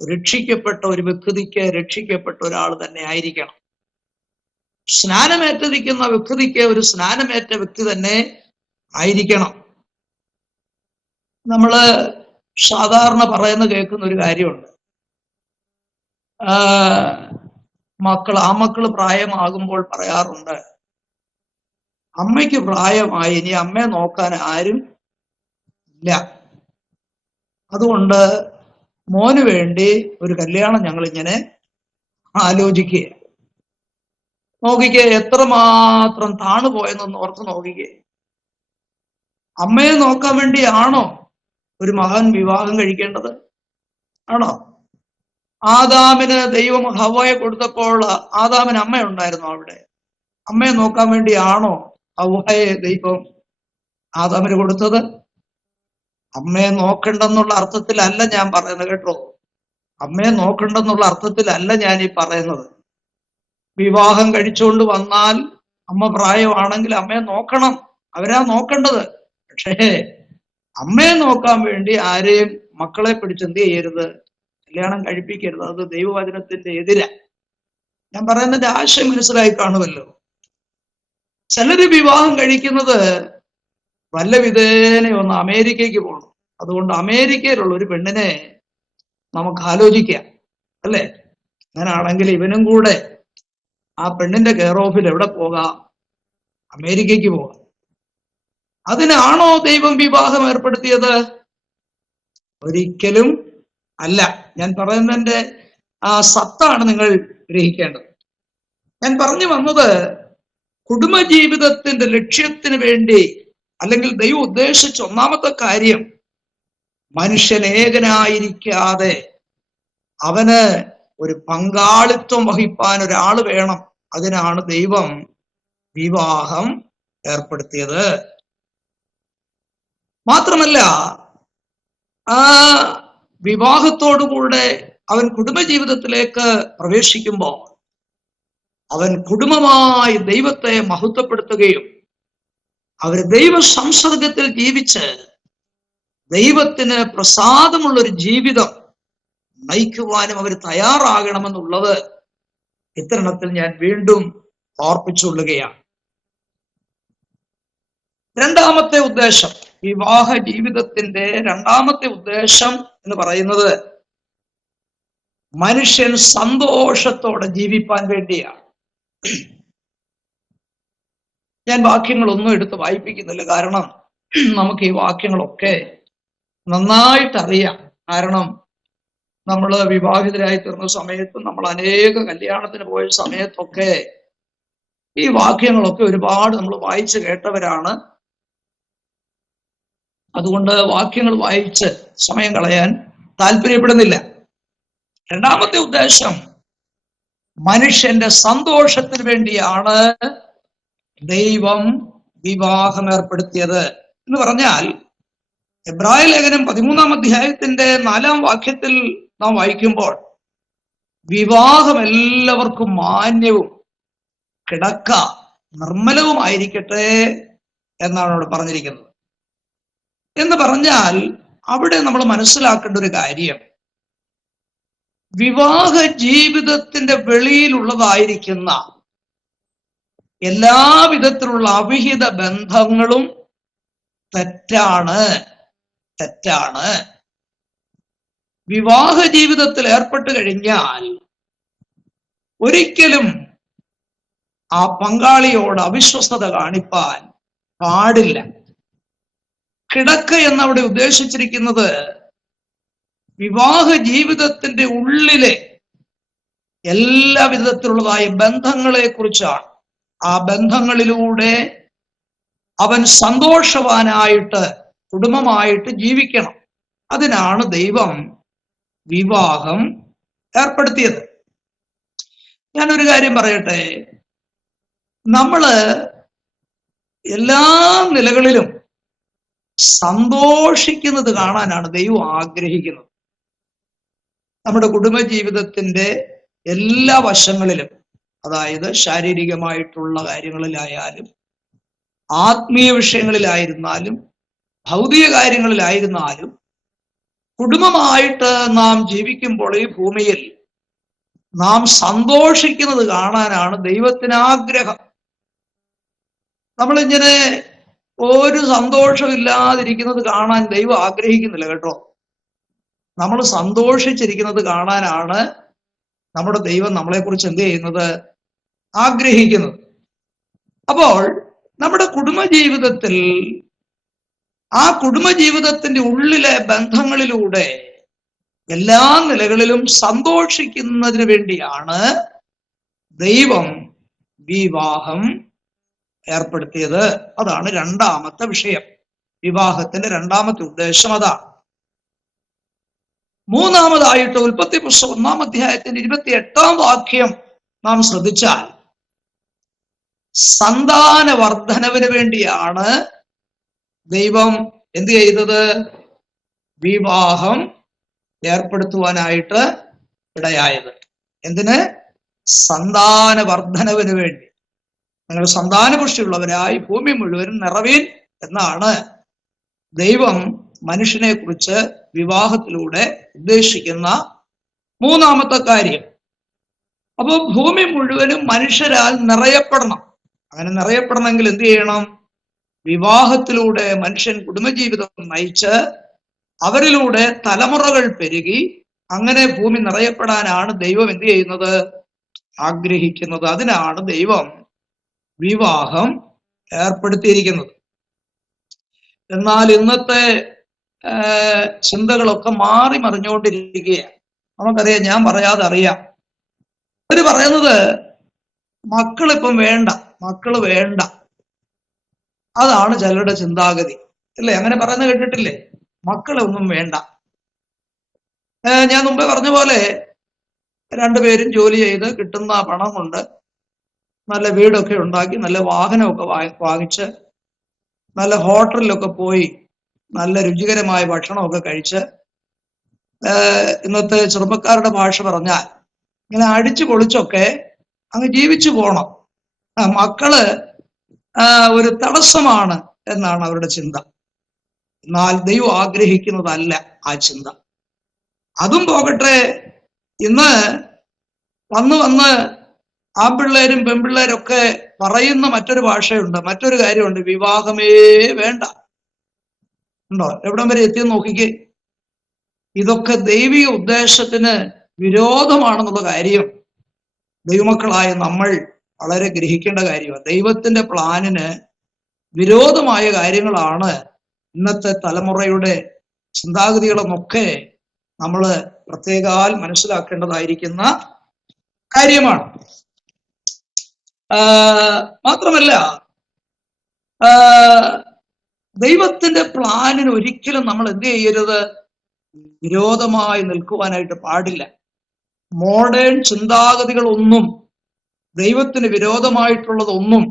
രക്ഷിക്കപ്പെട്ട ഒരു വ്യക്തിക്ക് രക്ഷിക്കപ്പെട്ട ഒരാൾ തന്നെ ആയിരിക്കണം. സ്നാനമേറ്റിരിക്കുന്ന വ്യക്തിക്ക് ഒരു സ്നാനമേറ്റ വ്യക്തി തന്നെ ആയിരിക്കണം. നമ്മള് സാധാരണ പറയുന്ന കേൾക്കുന്ന ഒരു കാര്യമുണ്ട്. ആമക്കള് പ്രായമാകുമ്പോൾ പറയാറുണ്ട്, അമ്മയ്ക്ക് പ്രായമായി, ഇനി അമ്മയെ നോക്കാൻ ആരും ഇല്ല, അതുകൊണ്ട് മോന് വേണ്ടി ഒരു കല്യാണം ഞങ്ങൾ ഇങ്ങനെ ആലോചിക്കുക. നോക്കിക്കേ, എത്രമാത്രം താണുപോയെന്നൊന്ന് ഓർത്ത് നോക്കിക്കേ. അമ്മയെ നോക്കാൻ വേണ്ടിയാണോ ഒരു മകൻ വിവാഹം കഴിക്കേണ്ടത്? ആണോ? ആദാമിന് ദൈവം ഹവ്വയെ കൊടുത്തപ്പോൾ ആദാമിന് അമ്മയുണ്ടായിരുന്നു. അവിടെ അമ്മയെ നോക്കാൻ വേണ്ടിയാണോ ഹവ്വയെ ദൈവം ആദാമിന് കൊടുത്തത്? അമ്മയെ നോക്കണ്ടെന്നുള്ള അർത്ഥത്തിലല്ല ഞാൻ പറയുന്നത് കേട്ടോ. അമ്മയെ നോക്കണ്ടെന്നുള്ള അർത്ഥത്തിലല്ല ഞാൻ ഈ പറയുന്നത്. വിവാഹം കഴിച്ചുകൊണ്ട് വന്നാൽ അമ്മ പ്രായമാണെങ്കിൽ അമ്മയെ നോക്കണം, അവരാ നോക്കേണ്ടത്. പക്ഷേ അമ്മയെ നോക്കാൻ വേണ്ടി ആരെയും മക്കളെ പിടിച്ചെന്ത് ചെയ്യരുത്, കല്യാണം കഴിപ്പിക്കരുത്. അത് ദൈവവചനത്തിന്റെ എതിരാ. ഞാൻ പറയുന്നതിന്റെ ആശയം മനസ്സിലായി കാണുമല്ലോ. ചിലര് വിവാഹം കഴിക്കുന്നത് വല്ല വിധേന ഒന്ന് അമേരിക്കയ്ക്ക് പോകണം. അതുകൊണ്ട് അമേരിക്കയിലുള്ള ഒരു പെണ്ണിനെ നമുക്ക് ആലോചിക്കാം, അല്ലേ? അങ്ങനാണെങ്കിൽ ഇവനും കൂടെ ആ പെണ്ണിന്റെ കെയർ ഓഫിൽ എവിടെ പോകാം? അമേരിക്കയ്ക്ക് പോകാം. അതിനാണോ ദൈവം വിവാഹം ഏർപ്പെടുത്തിയത്? ഒരിക്കലും അല്ല. ഞാൻ പറയുന്നതിന്റെ സത്താണ് നിങ്ങൾ ഗ്രഹിക്കേണ്ടത്. ഞാൻ പറഞ്ഞു വന്നത്, കുടുംബജീവിതത്തിന്റെ ലക്ഷ്യത്തിന് വേണ്ടി, അല്ലെങ്കിൽ ദൈവം ഉദ്ദേശിച്ച ഒന്നാമത്തെ കാര്യം, മനുഷ്യൻ ഏകനായിരിക്കാതെ അവന് ഒരു പങ്കാളിത്വം വഹിപ്പാൻ ഒരാൾ വേണം. അതിനാണ് ദൈവം വിവാഹം ഏർപ്പെടുത്തിയത്. മാത്രമല്ല, ആ വിവാഹത്തോടുകൂടെ അവൻ കുടുംബജീവിതത്തിലേക്ക് പ്രവേശിക്കുമ്പോൾ അവൻ കുടുംബമായി ദൈവത്തെ മഹത്വപ്പെടുത്തുകയും അവര് ദൈവ സംസർഗത്തിൽ ജീവിച്ച് ദൈവത്തിന് പ്രസാദമുള്ളൊരു ജീവിതം നയിക്കുവാനും അവർ തയ്യാറാകണമെന്നുള്ളത് ഇത്തരണത്തിൽ ഞാൻ വീണ്ടും ഓർപ്പിച്ചുകൊള്ളുകയാണ്. രണ്ടാമത്തെ ഉദ്ദേശം, വിവാഹ ജീവിതത്തിന്റെ രണ്ടാമത്തെ ഉദ്ദേശം എന്ന് പറയുന്നത് മനുഷ്യൻ സന്തോഷത്തോടെ ജീവിപ്പാൻ വേണ്ടിയാണ്. ഞാൻ വാക്യങ്ങളൊന്നും എടുത്ത് വായിപ്പിക്കുന്നില്ല, കാരണം നമുക്ക് ഈ വാക്യങ്ങളൊക്കെ നന്നായിട്ട് അറിയാം. കാരണം നമ്മൾ വിവാഹിതരായി തീർന്ന സമയത്ത്, നമ്മൾ അനേക കല്യാണത്തിന് പോയ സമയത്തൊക്കെ ഈ വാക്യങ്ങളൊക്കെ ഒരുപാട് നമ്മൾ വായിച്ചു കേട്ടവരാണ്. അതുകൊണ്ട് വാക്യങ്ങൾ വായിച്ച് സമയം കളയാൻ താല്പര്യപ്പെടുന്നില്ല. രണ്ടാമത്തെ ഉദ്ദേശം, മനുഷ്യന്റെ സന്തോഷത്തിന് വേണ്ടിയാണ് ദൈവം വിവാഹം ഏർപ്പെടുത്തിയത് എന്ന് പറഞ്ഞാൽ, എബ്രായ ലേഖനം 13-ാം അധ്യായത്തിന്റെ 4-ാം വാക്യത്തിൽ നാം വായിക്കുമ്പോൾ, വിവാഹം എല്ലാവർക്കും മാന്യവും കിടക്ക നിർമ്മലവുമായിരിക്കട്ടെ എന്നാണ് അവിടെ പറഞ്ഞിരിക്കുന്നത്. എന്ന് പറഞ്ഞാൽ അവിടെ നമ്മൾ മനസ്സിലാക്കേണ്ട ഒരു കാര്യം, വിവാഹ ജീവിതത്തിന്റെ വെളിയിലുള്ളതായിരിക്കുന്ന എല്ലാ വിധത്തിലുള്ള അവിഹിത ബന്ധങ്ങളും തെറ്റാണ്. വിവാഹ ജീവിതത്തിൽ ഏർപ്പെട്ട് കഴിഞ്ഞാൽ ഒരിക്കലും ആ പങ്കാളിയോട് അവിശ്വസ്തത കാണിപ്പാൻ പാടില്ല. കിടക്ക എന്നവിടെ ഉദ്ദേശിച്ചിരിക്കുന്നത് വിവാഹ ജീവിതത്തിന്റെ ഉള്ളിലെ എല്ലാ വിധത്തിലുള്ളതായ ബന്ധങ്ങളെ കുറിച്ചാണ്. ആ ബന്ധങ്ങളിലൂടെ അവൻ സന്തോഷവാനായിട്ട് കുടുംബമായിട്ട് ജീവിക്കണം. അതിനാണ് ദൈവം വിവാഹം ഏർപ്പെടുത്തിയത്. ഞാനൊരു കാര്യം പറയട്ടെ, നമ്മള് എല്ലാ നിലകളിലും സന്തോഷിക്കുന്നത് കാണാനാണ് ദൈവം ആഗ്രഹിക്കുന്നത്. നമ്മുടെ കുടുംബജീവിതത്തിന്റെ എല്ലാ വശങ്ങളിലും, അതായത് ശാരീരികമായിട്ടുള്ള കാര്യങ്ങളിലായാലും ആത്മീയ വിഷയങ്ങളിലായിരുന്നാലും ഭൗതിക കാര്യങ്ങളിലായിരുന്നാലും, കുടുംബമായിട്ട് നാം ജീവിക്കുമ്പോൾ ഈ ഭൂമിയിൽ നാം സന്തോഷിക്കുന്നത് കാണാനാണ് ദൈവത്തിന് ആഗ്രഹം. നമ്മളിങ്ങനെ ഒരു സന്തോഷമില്ലാതിരിക്കുന്നത് കാണാൻ ദൈവം ആഗ്രഹിക്കുന്നില്ല കേട്ടോ. നമ്മൾ സന്തോഷിച്ചിരിക്കുന്നത് കാണാനാണ് നമ്മുടെ ദൈവം നമ്മളെക്കുറിച്ച് എന്ത് ചെയ്യുന്നത്? ആഗ്രഹിക്കുന്നത്. അപ്പോൾ നമ്മുടെ കുടുംബജീവിതത്തിൽ, ആ കുടുംബജീവിതത്തിന്റെ ഉള്ളിലെ ബന്ധങ്ങളിലൂടെ എല്ലാ നിലകളിലും സന്തോഷിക്കുന്നതിന് വേണ്ടിയാണ് ദൈവം വിവാഹം ഏർപ്പെടുത്തിയത്. അതാണ് രണ്ടാമത്തെ വിഷയം. വിവാഹത്തിന്റെ രണ്ടാമത്തെ ഉദ്ദേശം അതാണ്. മൂന്നാമതായിട്ട് ഉൽപ്പത്തി പുസ്തകം 1-ാം അധ്യായത്തിന്റെ 28-ാം വാക്യം നാം ശ്രദ്ധിച്ചാൽ സന്താന വർദ്ധനവിന് വേണ്ടിയാണ് ദൈവം എന്ത് ചെയ്തത്? വിവാഹം ഏർപ്പെടുത്തുവാനായിട്ട് ഇടയായത്. എന്തിന്? സന്താന വർദ്ധനവിന് വേണ്ടി. നിങ്ങൾ സന്താനപുഷ്ടിയുള്ളവരായി ഭൂമി മുഴുവൻ നിറവീൻ എന്നാണ് ദൈവം മനുഷ്യനെ കുറിച്ച് വിവാഹത്തിലൂടെ ഉദ്ദേശിക്കുന്ന മൂന്നാമത്തെ കാര്യം. അപ്പോൾ ഭൂമി മുഴുവനും മനുഷ്യരാൽ നിറയപ്പെടണം. അങ്ങനെ നിറയപ്പെടണമെങ്കിൽ എന്ത് ചെയ്യണം? വിവാഹത്തിലൂടെ മനുഷ്യൻ കുടുംബജീവിതം നയിച്ച് അവരിലൂടെ തലമുറകൾ പെരുകി അങ്ങനെ ഭൂമി നിറയപ്പെടാനാണ് ദൈവം എന്ത് ചെയ്യുന്നത്? ആഗ്രഹിക്കുന്നത്. അതിനാണ് ദൈവം വിവാഹം ഏർപ്പെടുത്തിയിരിക്കുന്നത്. എന്നാൽ ഇന്നത്തെ ചിന്തകളൊക്കെ മാറി മറിഞ്ഞുകൊണ്ടിരിക്കുകയാണ്. നമുക്കറിയാം, ഞാൻ പറയാതെ അറിയാം. അവര് പറയുന്നത് മക്കളിപ്പം വേണ്ട, മക്കള് വേണ്ട. അതാണ് ചിലരുടെ ചിന്താഗതി, അല്ലേ? അങ്ങനെ പറയുന്നത് കേട്ടിട്ടില്ലേ? മക്കളെ ഒന്നും വേണ്ട. ഞാൻ മുമ്പേ പറഞ്ഞ പോലെ രണ്ടുപേരും ജോലി ചെയ്ത് കിട്ടുന്ന പണം കൊണ്ട് നല്ല വീടൊക്കെ ഉണ്ടാക്കി, നല്ല വാഹനമൊക്കെ വാങ്ങിച്ച്, നല്ല ഹോട്ടലിലൊക്കെ പോയി നല്ല രുചികരമായ ഭക്ഷണമൊക്കെ കഴിച്ച്, ഇന്നത്തെ ചെറുപ്പക്കാരുടെ ഭാഷ പറഞ്ഞാൽ ഇങ്ങനെ അടിച്ചു പൊളിച്ചൊക്കെ അങ്ങ് ജീവിച്ചു പോണം. മക്കള് ഒരു തടസ്സമാണ് എന്നാണ് അവരുടെ ചിന്ത. എന്നാൽ ദൈവം ആഗ്രഹിക്കുന്നതല്ല ആ ചിന്ത. അതും പോകട്ടെ, ഇന്ന് വന്ന് ആൺപിള്ളേരും പെൺപിള്ളേരൊക്കെ പറയുന്ന മറ്റൊരു ഭാഷയുണ്ട്, മറ്റൊരു കാര്യമുണ്ട്. വിവാഹമേ വേണ്ട. ഉണ്ടോ? എവിടം വരെ എത്തിയെന്ന് നോക്കിക്കേ. ഇതൊക്കെ ദൈവിക ഉദ്ദേശത്തിന് വിരോധമാണെന്നുള്ള കാര്യം ദൈവമക്കളായ നമ്മൾ വളരെ ഗ്രഹിക്കേണ്ട കാര്യമാണ്. ദൈവത്തിന്റെ പ്ലാനിന് വിരോധമായ കാര്യങ്ങളാണ് ഇന്നത്തെ തലമുറയുടെ ചിന്താഗതികളെന്നൊക്കെ നമ്മൾ പ്രത്യേകാൽ മനസ്സിലാക്കേണ്ടതായിരിക്കുന്ന കാര്യമാണ്. മാത്രമല്ല, ദൈവത്തിന്റെ പ്ലാനിന് ഒരിക്കലും നമ്മൾ എന്ത് ചെയ്യരുത്? വിരോധമായി നിൽക്കുവാനായിട്ട് പാടില്ല. മോഡേൺ ചിന്താഗതികളൊന്നും, ദൈവത്തിന് വിരോധമായിട്ടുള്ളതൊന്നും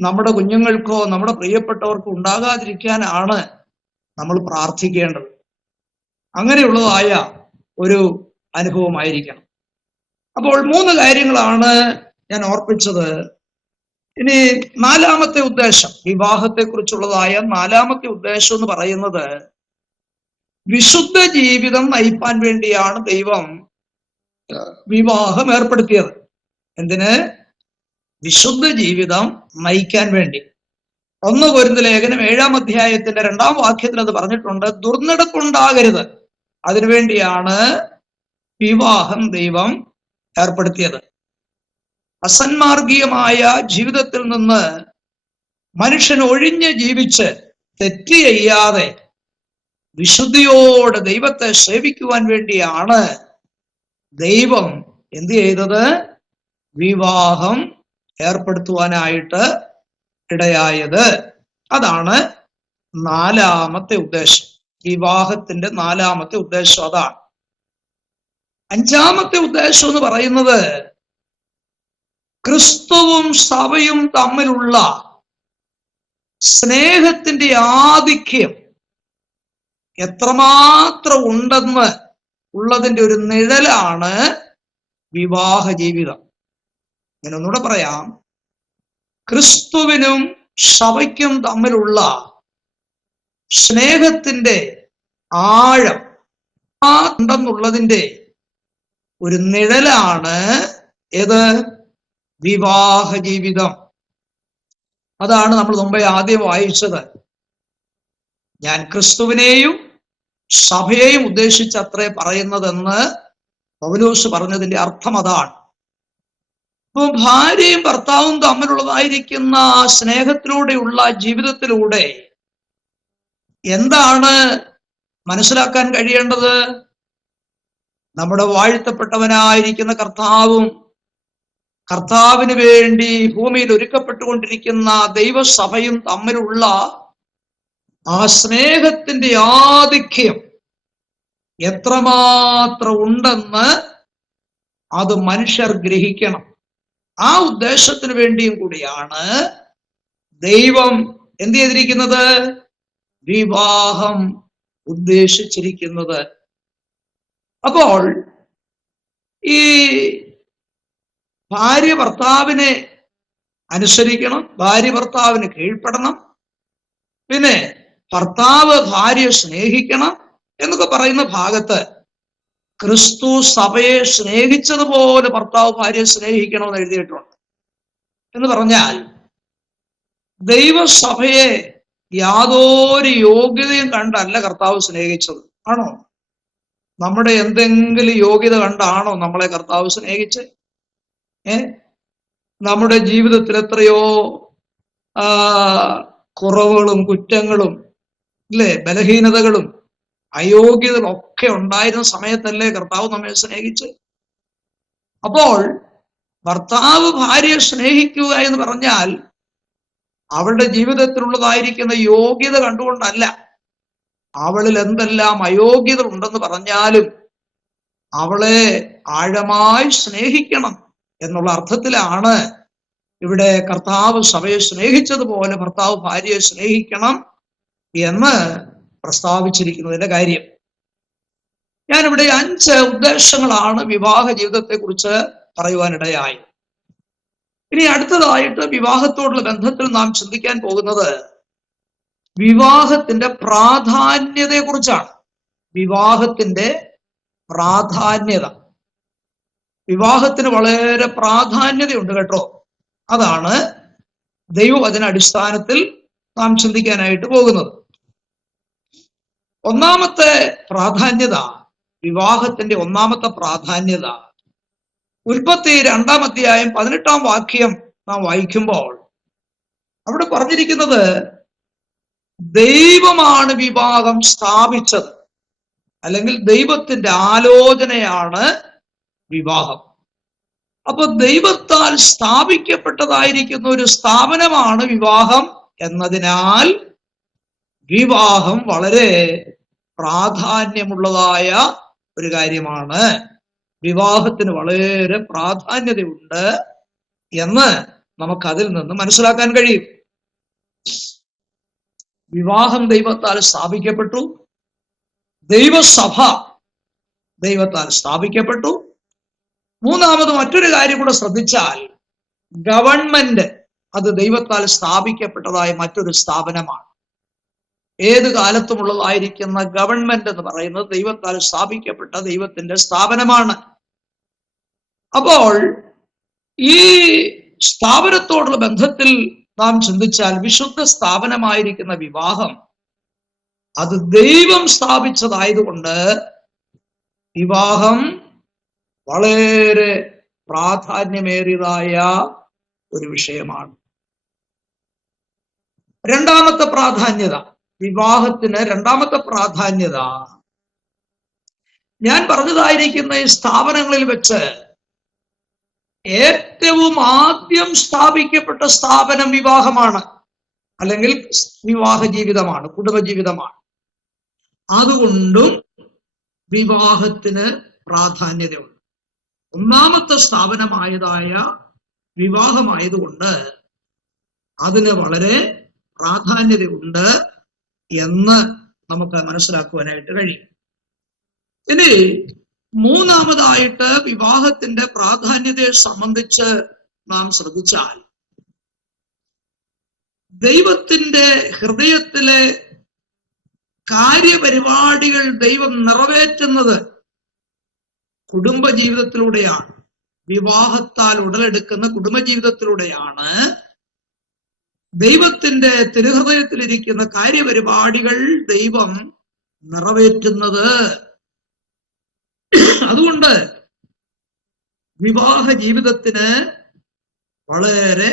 നമ്മുടെ കുഞ്ഞുങ്ങൾക്കോ നമ്മുടെ പ്രിയപ്പെട്ടവർക്കോ ഉണ്ടാകാതിരിക്കാനാണ് നമ്മൾ പ്രാർത്ഥിക്കേണ്ടത്. അങ്ങനെയുള്ളതായ ഒരു അനുഭവമായിരിക്കണം. അപ്പോൾ 3 കാര്യങ്ങളാണ് ഞാൻ ഓർപ്പിച്ചത്. ഇനി 4-ാമത്തെ ഉദ്ദേശം, വിവാഹത്തെ കുറിച്ചുള്ളതായ 4-ാമത്തെ ഉദ്ദേശം എന്ന് പറയുന്നത് വിശുദ്ധ ജീവിതം നയിപ്പാൻ വേണ്ടിയാണ് ദൈവം വിവാഹം ഏർപ്പെടുത്തിയത്. എന്തിന്? വിശുദ്ധ ജീവിതം നയിക്കാൻ വേണ്ടി. 1 കൊരിന്ത്യർ ലേഖനം 7-ാം അധ്യായത്തിന്റെ 2-ാം വാക്യത്തിൽ അത് പറഞ്ഞിട്ടുണ്ട്. ദുർനടപ്പുണ്ടാകരുത്, അതിനുവേണ്ടിയാണ് വിവാഹം ദൈവം ഏർപ്പെടുത്തിയത്. അസന്മാർഗീയമായ ജീവിതത്തിൽ നിന്ന് മനുഷ്യൻ ഒഴിഞ്ഞ് ജീവിച്ച് തെറ്റ് ചെയ്യാതെ വിശുദ്ധിയോടെ ദൈവത്തെ സേവിക്കുവാൻ വേണ്ടിയാണ് ദൈവം എന്ത് ചെയ്തത്? വിവാഹം ഏർപ്പെടുത്തുവാനായിട്ട് ഇടയായത്. അതാണ് 4-ാമത്തെ ഉദ്ദേശം. വിവാഹത്തിന്റെ 4-ാമത്തെ ഉദ്ദേശം അതാണ്. 5-ാമത്തെ ഉദ്ദേശം എന്ന് പറയുന്നത് ക്രിസ്തുവും സഭയും തമ്മിലുള്ള സ്നേഹത്തിന്റെ ആധിക്യം എത്രമാത്രം ഉണ്ടെന്ന് ഉള്ളതിന്റെ ഒരു നിഴലാണ് വിവാഹ ജീവിതം. ഞാൻ ഒന്നുകൂടെ പറയാം. ക്രിസ്തുവിനും സഭയ്ക്കും തമ്മിലുള്ള സ്നേഹത്തിന്റെ ആഴം ഉണ്ടെന്നുള്ളതിന്റെ ഒരു നിഴലാണ് ഏത്? വിവാഹ ജീവിതം. അതാണ് നമ്മൾ മുമ്പേ ആദ്യം വായിച്ചത്. ഞാൻ ക്രിസ്തുവിനെയും സഭയെയും ഉദ്ദേശിച്ച് അത്രേ പറയുന്നതെന്ന് പൗലോസ് പറഞ്ഞതിന്റെ അർത്ഥം അതാണ്. അപ്പൊ ഭാര്യയും ഭർത്താവും തമ്മിലുള്ളതായിരിക്കുന്ന സ്നേഹത്തിലൂടെയുള്ള ജീവിതത്തിലൂടെ എന്താണ് മനസ്സിലാക്കാൻ കഴിയേണ്ടത്? നമ്മുടെ വാഴ്ത്തപ്പെട്ടവനായിരിക്കുന്ന കർത്താവും കർത്താവിന് വേണ്ടി ഭൂമിയിൽ ഒരുക്കപ്പെട്ടുകൊണ്ടിരിക്കുന്ന ദൈവസഭയും തമ്മിലുള്ള ആ സ്നേഹത്തിന്റെ ആധിക്യം എത്രമാത്രം ഉണ്ടെന്ന് അത് മനുഷ്യർ ഗ്രഹിക്കണം. ആ ഉദ്ദേശത്തിന് വേണ്ടിയും കൂടിയാണ് ദൈവം എന്ത് ചെയ്തിരിക്കുന്നത്? വിവാഹം ഉദ്ദേശിച്ചിരിക്കുന്നത്. അപ്പോൾ ഈ ഭാര്യ ഭർത്താവിനെ അനുസരിക്കണം, ഭാര്യ ഭർത്താവിന് കീഴ്പ്പെടണം, പിന്നെ ഭർത്താവ് ഭാര്യയെ സ്നേഹിക്കണം എന്നൊക്കെ പറയുന്ന ഭാഗത്ത് ക്രിസ്തു സഭയെ സ്നേഹിച്ചതുപോലെ ഭർത്താവ് ഭാര്യയെ സ്നേഹിക്കണമെന്ന് എഴുതിയിട്ടുണ്ട്. എന്ന് പറഞ്ഞാൽ ദൈവസഭയെ യാതൊരു യോഗ്യതയും കണ്ടല്ല കർത്താവ് സ്നേഹിച്ചത്. ആണോ? നമ്മുടെ എന്തെങ്കിലും യോഗ്യത കണ്ടാണോ നമ്മളെ കർത്താവ് സ്നേഹിച്ച്? നമ്മുടെ ജീവിതത്തിൽ എത്രയോ കുറവുകളും കുറ്റങ്ങളും ഇല്ലേ, ബലഹീനതകളും അയോഗ്യതകളും ഒക്കെ ഉണ്ടായിരുന്ന സമയത്തല്ലേ കർത്താവ് നമ്മെ സ്നേഹിച്ച്? അപ്പോൾ ഭർത്താവ് ഭാര്യയെ സ്നേഹിക്കുക എന്ന് പറഞ്ഞാൽ അവളുടെ ജീവിതത്തിലുള്ളതായിരിക്കുന്ന യോഗ്യത കണ്ടുകൊണ്ടല്ല. അവളിൽ എന്തെല്ലാം അയോഗ്യത ഉണ്ടെന്ന് പറഞ്ഞാലും അവളെ ആഴമായി സ്നേഹിക്കണം എന്നുള്ള അർത്ഥത്തിലാണ് ഇവിടെ കർത്താവ് സഭയെ സ്നേഹിച്ചതുപോലെ ഭർത്താവ് ഭാര്യയെ സ്നേഹിക്കണം എന്ന് പ്രസ്താവിച്ചിരിക്കുന്നതിന്റെ കാര്യം. ഞാനിവിടെ 5 ഉദ്ദേശങ്ങളാണ് വിവാഹ ജീവിതത്തെ കുറിച്ച് പറയുവാനിടയായി. ഇനി അടുത്തതായിട്ട് വിവാഹത്തോടുള്ള ബന്ധത്തിൽ നാം ചിന്തിക്കാൻ പോകുന്നത് വിവാഹത്തിന്റെ പ്രാധാന്യതയെ കുറിച്ചാണ്. വിവാഹത്തിന്റെ പ്രാധാന്യത. വിവാഹത്തിന് വളരെ പ്രാധാന്യതയുണ്ട് കേട്ടോ. അതാണ് ദൈവവചന അടിസ്ഥാനത്തിൽ നാം ചിന്തിക്കാനായിട്ട് പോകുന്നത്. ഒന്നാമത്തെ പ്രാധാന്യത, വിവാഹത്തിന്റെ ഒന്നാമത്തെ പ്രാധാന്യത ഉൽപ്പത്തി 2-ാം അധ്യായം 18-ാം വാക്യം നാം വായിക്കുമ്പോൾ അവിടെ പറഞ്ഞിരിക്കുന്നത് ദൈവമാണ് വിവാഹം സ്ഥാപിച്ചത്, അല്ലെങ്കിൽ ദൈവത്തിന്റെ ആലോചനയാണ് വിവാഹം. അപ്പൊ ദൈവത്താൽ സ്ഥാപിക്കപ്പെട്ടതായിരിക്കുന്ന ഒരു സ്ഥാപനമാണ് വിവാഹം എന്നതിനാൽ വിവാഹം വളരെ പ്രാധാന്യമുള്ളതായ ഒരു കാര്യമാണ്. വിവാഹത്തിന് വളരെ പ്രാധാന്യതയുണ്ട് എന്ന് നമുക്കതിൽ നിന്ന് മനസ്സിലാക്കാൻ കഴിയും. വിവാഹം ദൈവത്താൽ സ്ഥാപിക്കപ്പെട്ടു, ദൈവസഭ ദൈവത്താൽ സ്ഥാപിക്കപ്പെട്ടു. മൂന്നാമത് മറ്റൊരു കാര്യം കൂടെ ശ്രദ്ധിച്ചാൽ ഗവൺമെന്റ് അത് ദൈവത്താൽ സ്ഥാപിക്കപ്പെട്ടതായ മറ്റൊരു സ്ഥാപനമാണ്. ഏത് കാലത്തുമുള്ളതായിരിക്കുന്ന ഗവൺമെന്റ് എന്ന് പറയുന്നത് ദൈവത്താൽ സ്ഥാപിക്കപ്പെട്ട ദൈവത്തിന്റെ സ്ഥാപനമാണ്. അപ്പോൾ ഈ സ്ഥാപനത്തോടുള്ള ബന്ധത്തിൽ നാം ചിന്തിച്ചാൽ വിശുദ്ധ സ്ഥാപനമായിരിക്കുന്ന വിവാഹം അത് ദൈവം സ്ഥാപിച്ചതായതുകൊണ്ട് വിവാഹം വളരെ പ്രാധാന്യമേറിയതായ ഒരു വിഷയമാണ്. രണ്ടാമത്തെ പ്രാധാന്യത, വിവാഹത്തിന് രണ്ടാമത്തെ പ്രാധാന്യത, ഞാൻ പറഞ്ഞതായിരിക്കുന്ന ഈ സ്ഥാപനങ്ങളിൽ വെച്ച് ഏറ്റവും ആദ്യം സ്ഥാപിക്കപ്പെട്ട സ്ഥാപനം വിവാഹമാണ്, അല്ലെങ്കിൽ വിവാഹ ജീവിതമാണ്, കുടുംബജീവിതമാണ്. അതുകൊണ്ടും വിവാഹത്തിന് പ്രാധാന്യതയുണ്ട്. ഒന്നാമത്തെ സ്ഥാപനമായതായ വിവാഹമായതുകൊണ്ട് അതിന് വളരെ പ്രാധാന്യതയുണ്ട് എന്ന് നമുക്ക് മനസ്സിലാക്കുവാനായിട്ട് കഴിയും. ഇനി മൂന്നാമതായിട്ട് വിവാഹത്തിന്റെ പ്രാധാന്യതയെ സംബന്ധിച്ച് നാം ശ്രദ്ധിച്ചാൽ ദൈവത്തിന്റെ ഹൃദയത്തിലെ കാര്യപരിപാടികൾ ദൈവം നിറവേറ്റുന്നത് കുടുംബജീവിതത്തിലൂടെയാണ്. വിവാഹത്താൽ ഉടലെടുക്കുന്ന കുടുംബജീവിതത്തിലൂടെയാണ് ദൈവത്തിന്റെ തിരുഹൃദയത്തിലിരിക്കുന്ന കാര്യപരിപാടികൾ ദൈവം നിറവേറ്റുന്നത്. അതുകൊണ്ട് വിവാഹ ജീവിതത്തിന് വളരെ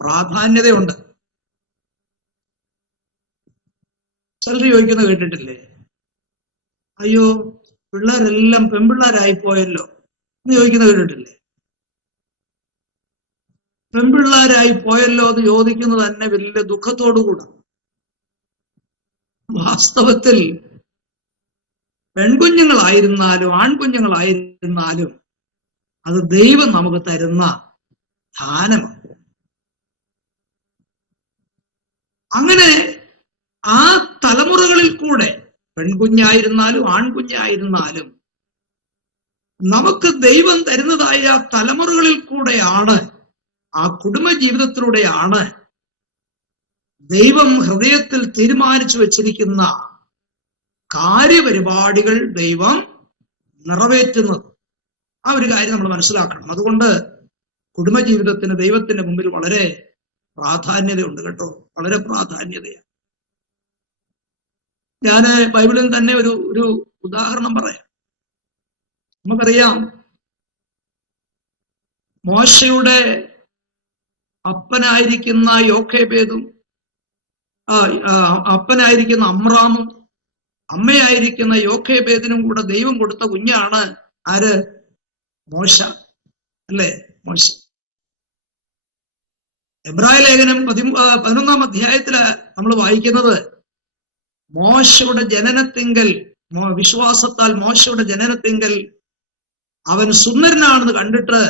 പ്രാധാന്യതയുണ്ട്. ചിലർ ചോദിക്കുന്നത് കേട്ടിട്ടില്ലേ, അയ്യോ പിള്ളേരെല്ലാം പെൺപിള്ളേരായി പോയല്ലോ എന്ന് ചോദിക്കുന്ന കേട്ടിട്ടില്ലേ? പെൺപിള്ളേരായി പോയല്ലോ എന്ന് ചോദിക്കുന്നത് തന്നെ വലിയ ദുഃഖത്തോടുകൂടെ. വാസ്തവത്തിൽ പെൺകുഞ്ഞുങ്ങളായിരുന്നാലും ആൺകുഞ്ഞുങ്ങളായിരുന്നാലും അത് ദൈവം നമുക്ക് തരുന്ന ദാനമാണ്. അങ്ങനെ ആ തലമുറകളിൽ കൂടെ പെൺകുഞ്ഞായിരുന്നാലും ആൺകുഞ്ഞായിരുന്നാലും നമുക്ക് ദൈവം തരുന്നതായ ആ തലമുറകളിൽ കൂടെയാണ്, ആ കുടുംബ ജീവിതത്തിലൂടെയാണ് ദൈവം ഹൃദയത്തിൽ തീരുമാനിച്ചു വച്ചിരിക്കുന്ന കാര്യപരിപാടികൾ ദൈവം നിറവേറ്റുന്നത്. ആ ഒരു കാര്യം നമ്മൾ മനസ്സിലാക്കണം. അതുകൊണ്ട് കുടുംബജീവിതത്തിന് ദൈവത്തിന്റെ മുമ്പിൽ വളരെ പ്രാധാന്യതയുണ്ട് കേട്ടോ, വളരെ പ്രാധാന്യതയാണ്. ഞാൻ ബൈബിളിൽ തന്നെ ഒരു ഉദാഹരണം പറയാം. നമുക്കറിയാം, മോശയുടെ അപ്പനായിരിക്കുന്ന യോക്കേബേദും അപ്പനായിരിക്കുന്ന അമ്രാമും അമ്മയായിരിക്കുന്ന യോക്കേബേദിനും കൂടെ ദൈവം കൊടുത്ത കുഞ്ഞാണ് ആര്? മോശ, അല്ലേ? മോശ. എബ്രായ ലേഖനം 11-ാം അധ്യായത്തില് നമ്മൾ വായിക്കുന്നത്, മോശയുടെ ജനനത്തിങ്കൽ, വിശ്വാസത്താൽ മോശയുടെ ജനനത്തിങ്കൽ അവൻ സുന്ദരനാണെന്ന് കണ്ടിട്ട്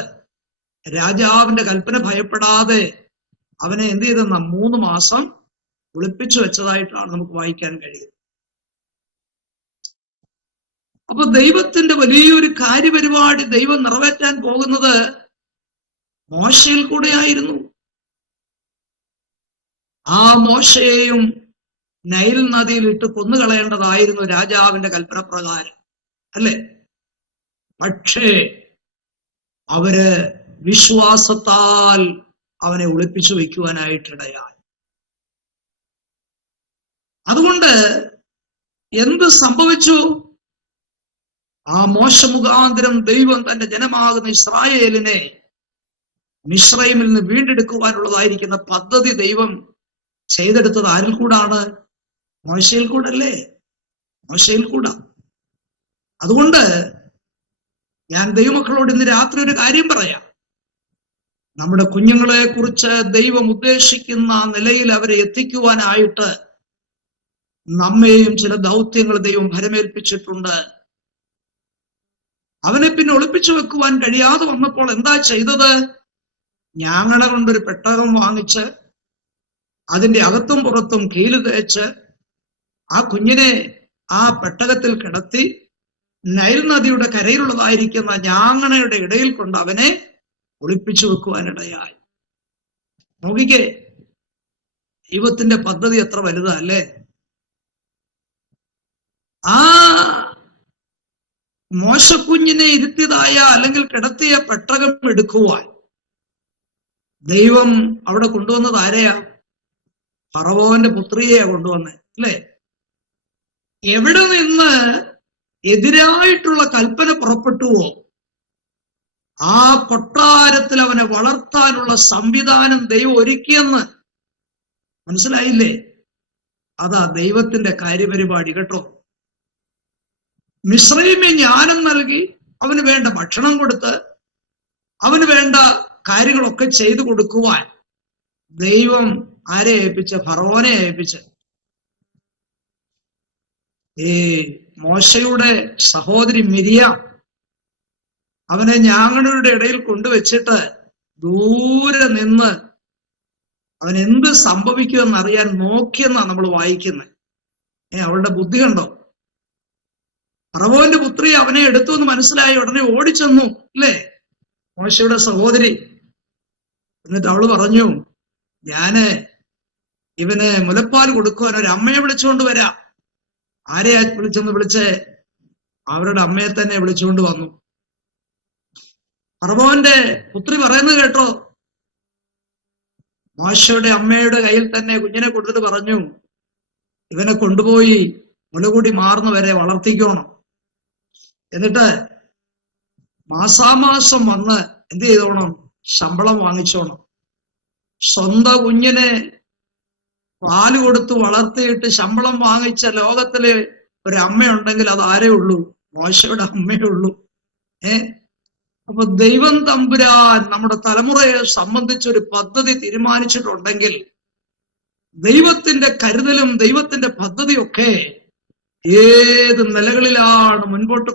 രാജാവിന്റെ കൽപ്പന ഭയപ്പെടാതെ അവനെ എന്ത് ചെയ്തെന്ന 3 മാസം ഒളിപ്പിച്ചു വെച്ചതായിട്ടാണ് നമുക്ക് വായിക്കാൻ കഴിയുന്നത്. അപ്പൊ ദൈവത്തിന്റെ വലിയൊരു കാര്യപരിപാടി ദൈവം നിറവേറ്റാൻ പോകുന്നത് മോശയിൽ കൂടെയായിരുന്നു. ആ മോശയെയും നൈൽ നദിയിൽ ഇട്ട് കൊന്നുകളയേണ്ടതായിരുന്നു രാജാവിന്റെ കൽപ്പന പ്രകാരം, അല്ലേ? പക്ഷേ അവര് വിശ്വാസത്താൽ അവനെ ഒളിപ്പിച്ചു വയ്ക്കുവാനായിട്ടിടയായി. അതുകൊണ്ട് എന്ത് സംഭവിച്ചു? ആ മോശ മുഖാന്തരം ദൈവം തന്റെ ജനമാകുന്ന ഇസ്രായേലിനെ മിസ്രൈമിൽ നിന്ന് വീണ്ടെടുക്കുവാനുള്ളതായിരിക്കുന്ന പദ്ധതി ദൈവം ചെയ്തെടുത്തത് ആരിൽ കൂടാണ്? മോശയിൽ കൂടല്ലേ? മോശയിൽ കൂടാ. അതുകൊണ്ട് ഞാൻ ദൈവമക്കളോട് ഇന്ന് രാത്രി ഒരു കാര്യം പറയാം. നമ്മുടെ കുഞ്ഞുങ്ങളെ കുറിച്ച് ദൈവം ഉദ്ദേശിക്കുന്ന നിലയിൽ അവരെ എത്തിക്കുവാനായിട്ട് നമ്മെയും ചില ദൗത്യങ്ങൾ ദൈവം ഭരമേൽപ്പിച്ചിട്ടുണ്ട്. അവനെ പിന്നെ ഒളിപ്പിച്ചു വെക്കുവാൻ കഴിയാതെ വന്നപ്പോൾ എന്താ ചെയ്തത്? ഞാങ്ങണ കൊണ്ടൊരു പെട്ടകം വാങ്ങിച്ച് അതിന്റെ അകത്തും പുറത്തും കീല് തേച്ച് ആ കുഞ്ഞിനെ ആ പെട്ടകത്തിൽ കിടത്തി നൈൽ നദിയുടെ കരയിലുള്ളതായിരിക്കുന്ന ഞാങ്ങണയുടെ ഇടയിൽ കൊണ്ട് അവനെ ഒളിപ്പിച്ചു വെക്കുവാനിടയായി. നോക്കിക്കേ, ദൈവത്തിന്റെ പദ്ധതി എത്ര വലുതാ, അല്ലേ? ആ മോശക്കുഞ്ഞിനെ ഇരുത്തിയതായ അല്ലെങ്കിൽ കിടത്തിയ പെട്ടകം എടുക്കുവാൻ ദൈവം അവിടെ കൊണ്ടുവന്നത് ആരെയാ? ഫറവോന്റെ പുത്രിയെയാ കൊണ്ടുവന്നേ, അല്ലേ? എവിടെ നിന്ന് എതിരായിട്ടുള്ള കൽപ്പന പുറപ്പെട്ടുവോ ആ കൊട്ടാരത്തിൽ അവനെ വളർത്താനുള്ള സംവിധാനം ദൈവം ഒരുക്കിയെന്ന് മനസ്സിലായില്ലേ? അതാ ദൈവത്തിന്റെ കാര്യപരിപാടി കേട്ടോ. മിസ്രൈമി ജ്ഞാനം നൽകി അവന് വേണ്ട ഭക്ഷണം കൊടുത്ത് അവന് വേണ്ട കാര്യങ്ങളൊക്കെ ചെയ്തു കൊടുക്കുവാൻ ദൈവം ആരെ ഏൽപ്പിച്ച്? ഫറവോനെ ഏൽപ്പിച്ച്. ഈ മോശയുടെ സഹോദരി മിരിയാം അവനെ ഞാങ്ങണയുടെ ഇടയിൽ കൊണ്ടുവച്ചിട്ട് ദൂരെ നിന്ന് അവൻ എന്ത് സംഭവിക്കുമെന്ന് അറിയാൻ നോക്കിയെന്നാണ് നമ്മൾ വായിക്കുന്നത്. അവളുടെ ബുദ്ധി കണ്ടോ? ഫറവോന്റെ പുത്രി അവനെ എടുത്തു എന്ന് മനസ്സിലായി ഉടനെ ഓടിച്ചെന്നു, അല്ലേ? മോശയുടെ സഹോദരി. എന്നിട്ട് അവള് പറഞ്ഞു, ഞാന് ഇവന് മുലപ്പാൽ കൊടുക്കുവാൻ ഒരു അമ്മയെ വിളിച്ചുകൊണ്ട് വരാം. ആരെയാ വിളിച്ച്? അവരുടെ അമ്മയെ തന്നെ വിളിച്ചുകൊണ്ട് വന്നു. ഫറവോന്റെ പുത്രി പറയുന്നത് കേട്ടോ, മോശയുടെ അമ്മയുടെ കയ്യിൽ തന്നെ കുഞ്ഞിനെ കൊടുത്തിട്ട് പറഞ്ഞു, ഇവനെ കൊണ്ടുപോയി മുലകൂടി മാറുന്ന വരെ വളർത്തിക്കോണം. എന്നിട്ട് മാസാമാസം വന്ന് എന്ത് ചെയ്തോണം? ശമ്പളം വാങ്ങിച്ചോണം. സ്വന്തം കുഞ്ഞിനെ പാല് കൊടുത്ത് വളർത്തിയിട്ട് ശമ്പളം വാങ്ങിച്ച ലോകത്തില് ഒരു അമ്മയുണ്ടെങ്കിൽ അത് ആരേ ഉള്ളൂ? മോശയുടെ അമ്മയേ ഉള്ളൂ. അപ്പൊ ദൈവം തമ്പുരാൻ നമ്മുടെ തലമുറയെ സംബന്ധിച്ചൊരു പദ്ധതി തീരുമാനിച്ചിട്ടുണ്ടെങ്കിൽ ദൈവത്തിന്റെ കരുതലും ദൈവത്തിന്റെ പദ്ധതിയൊക്കെ ഏത് നിലകളിലാണ് മുൻപോട്ട്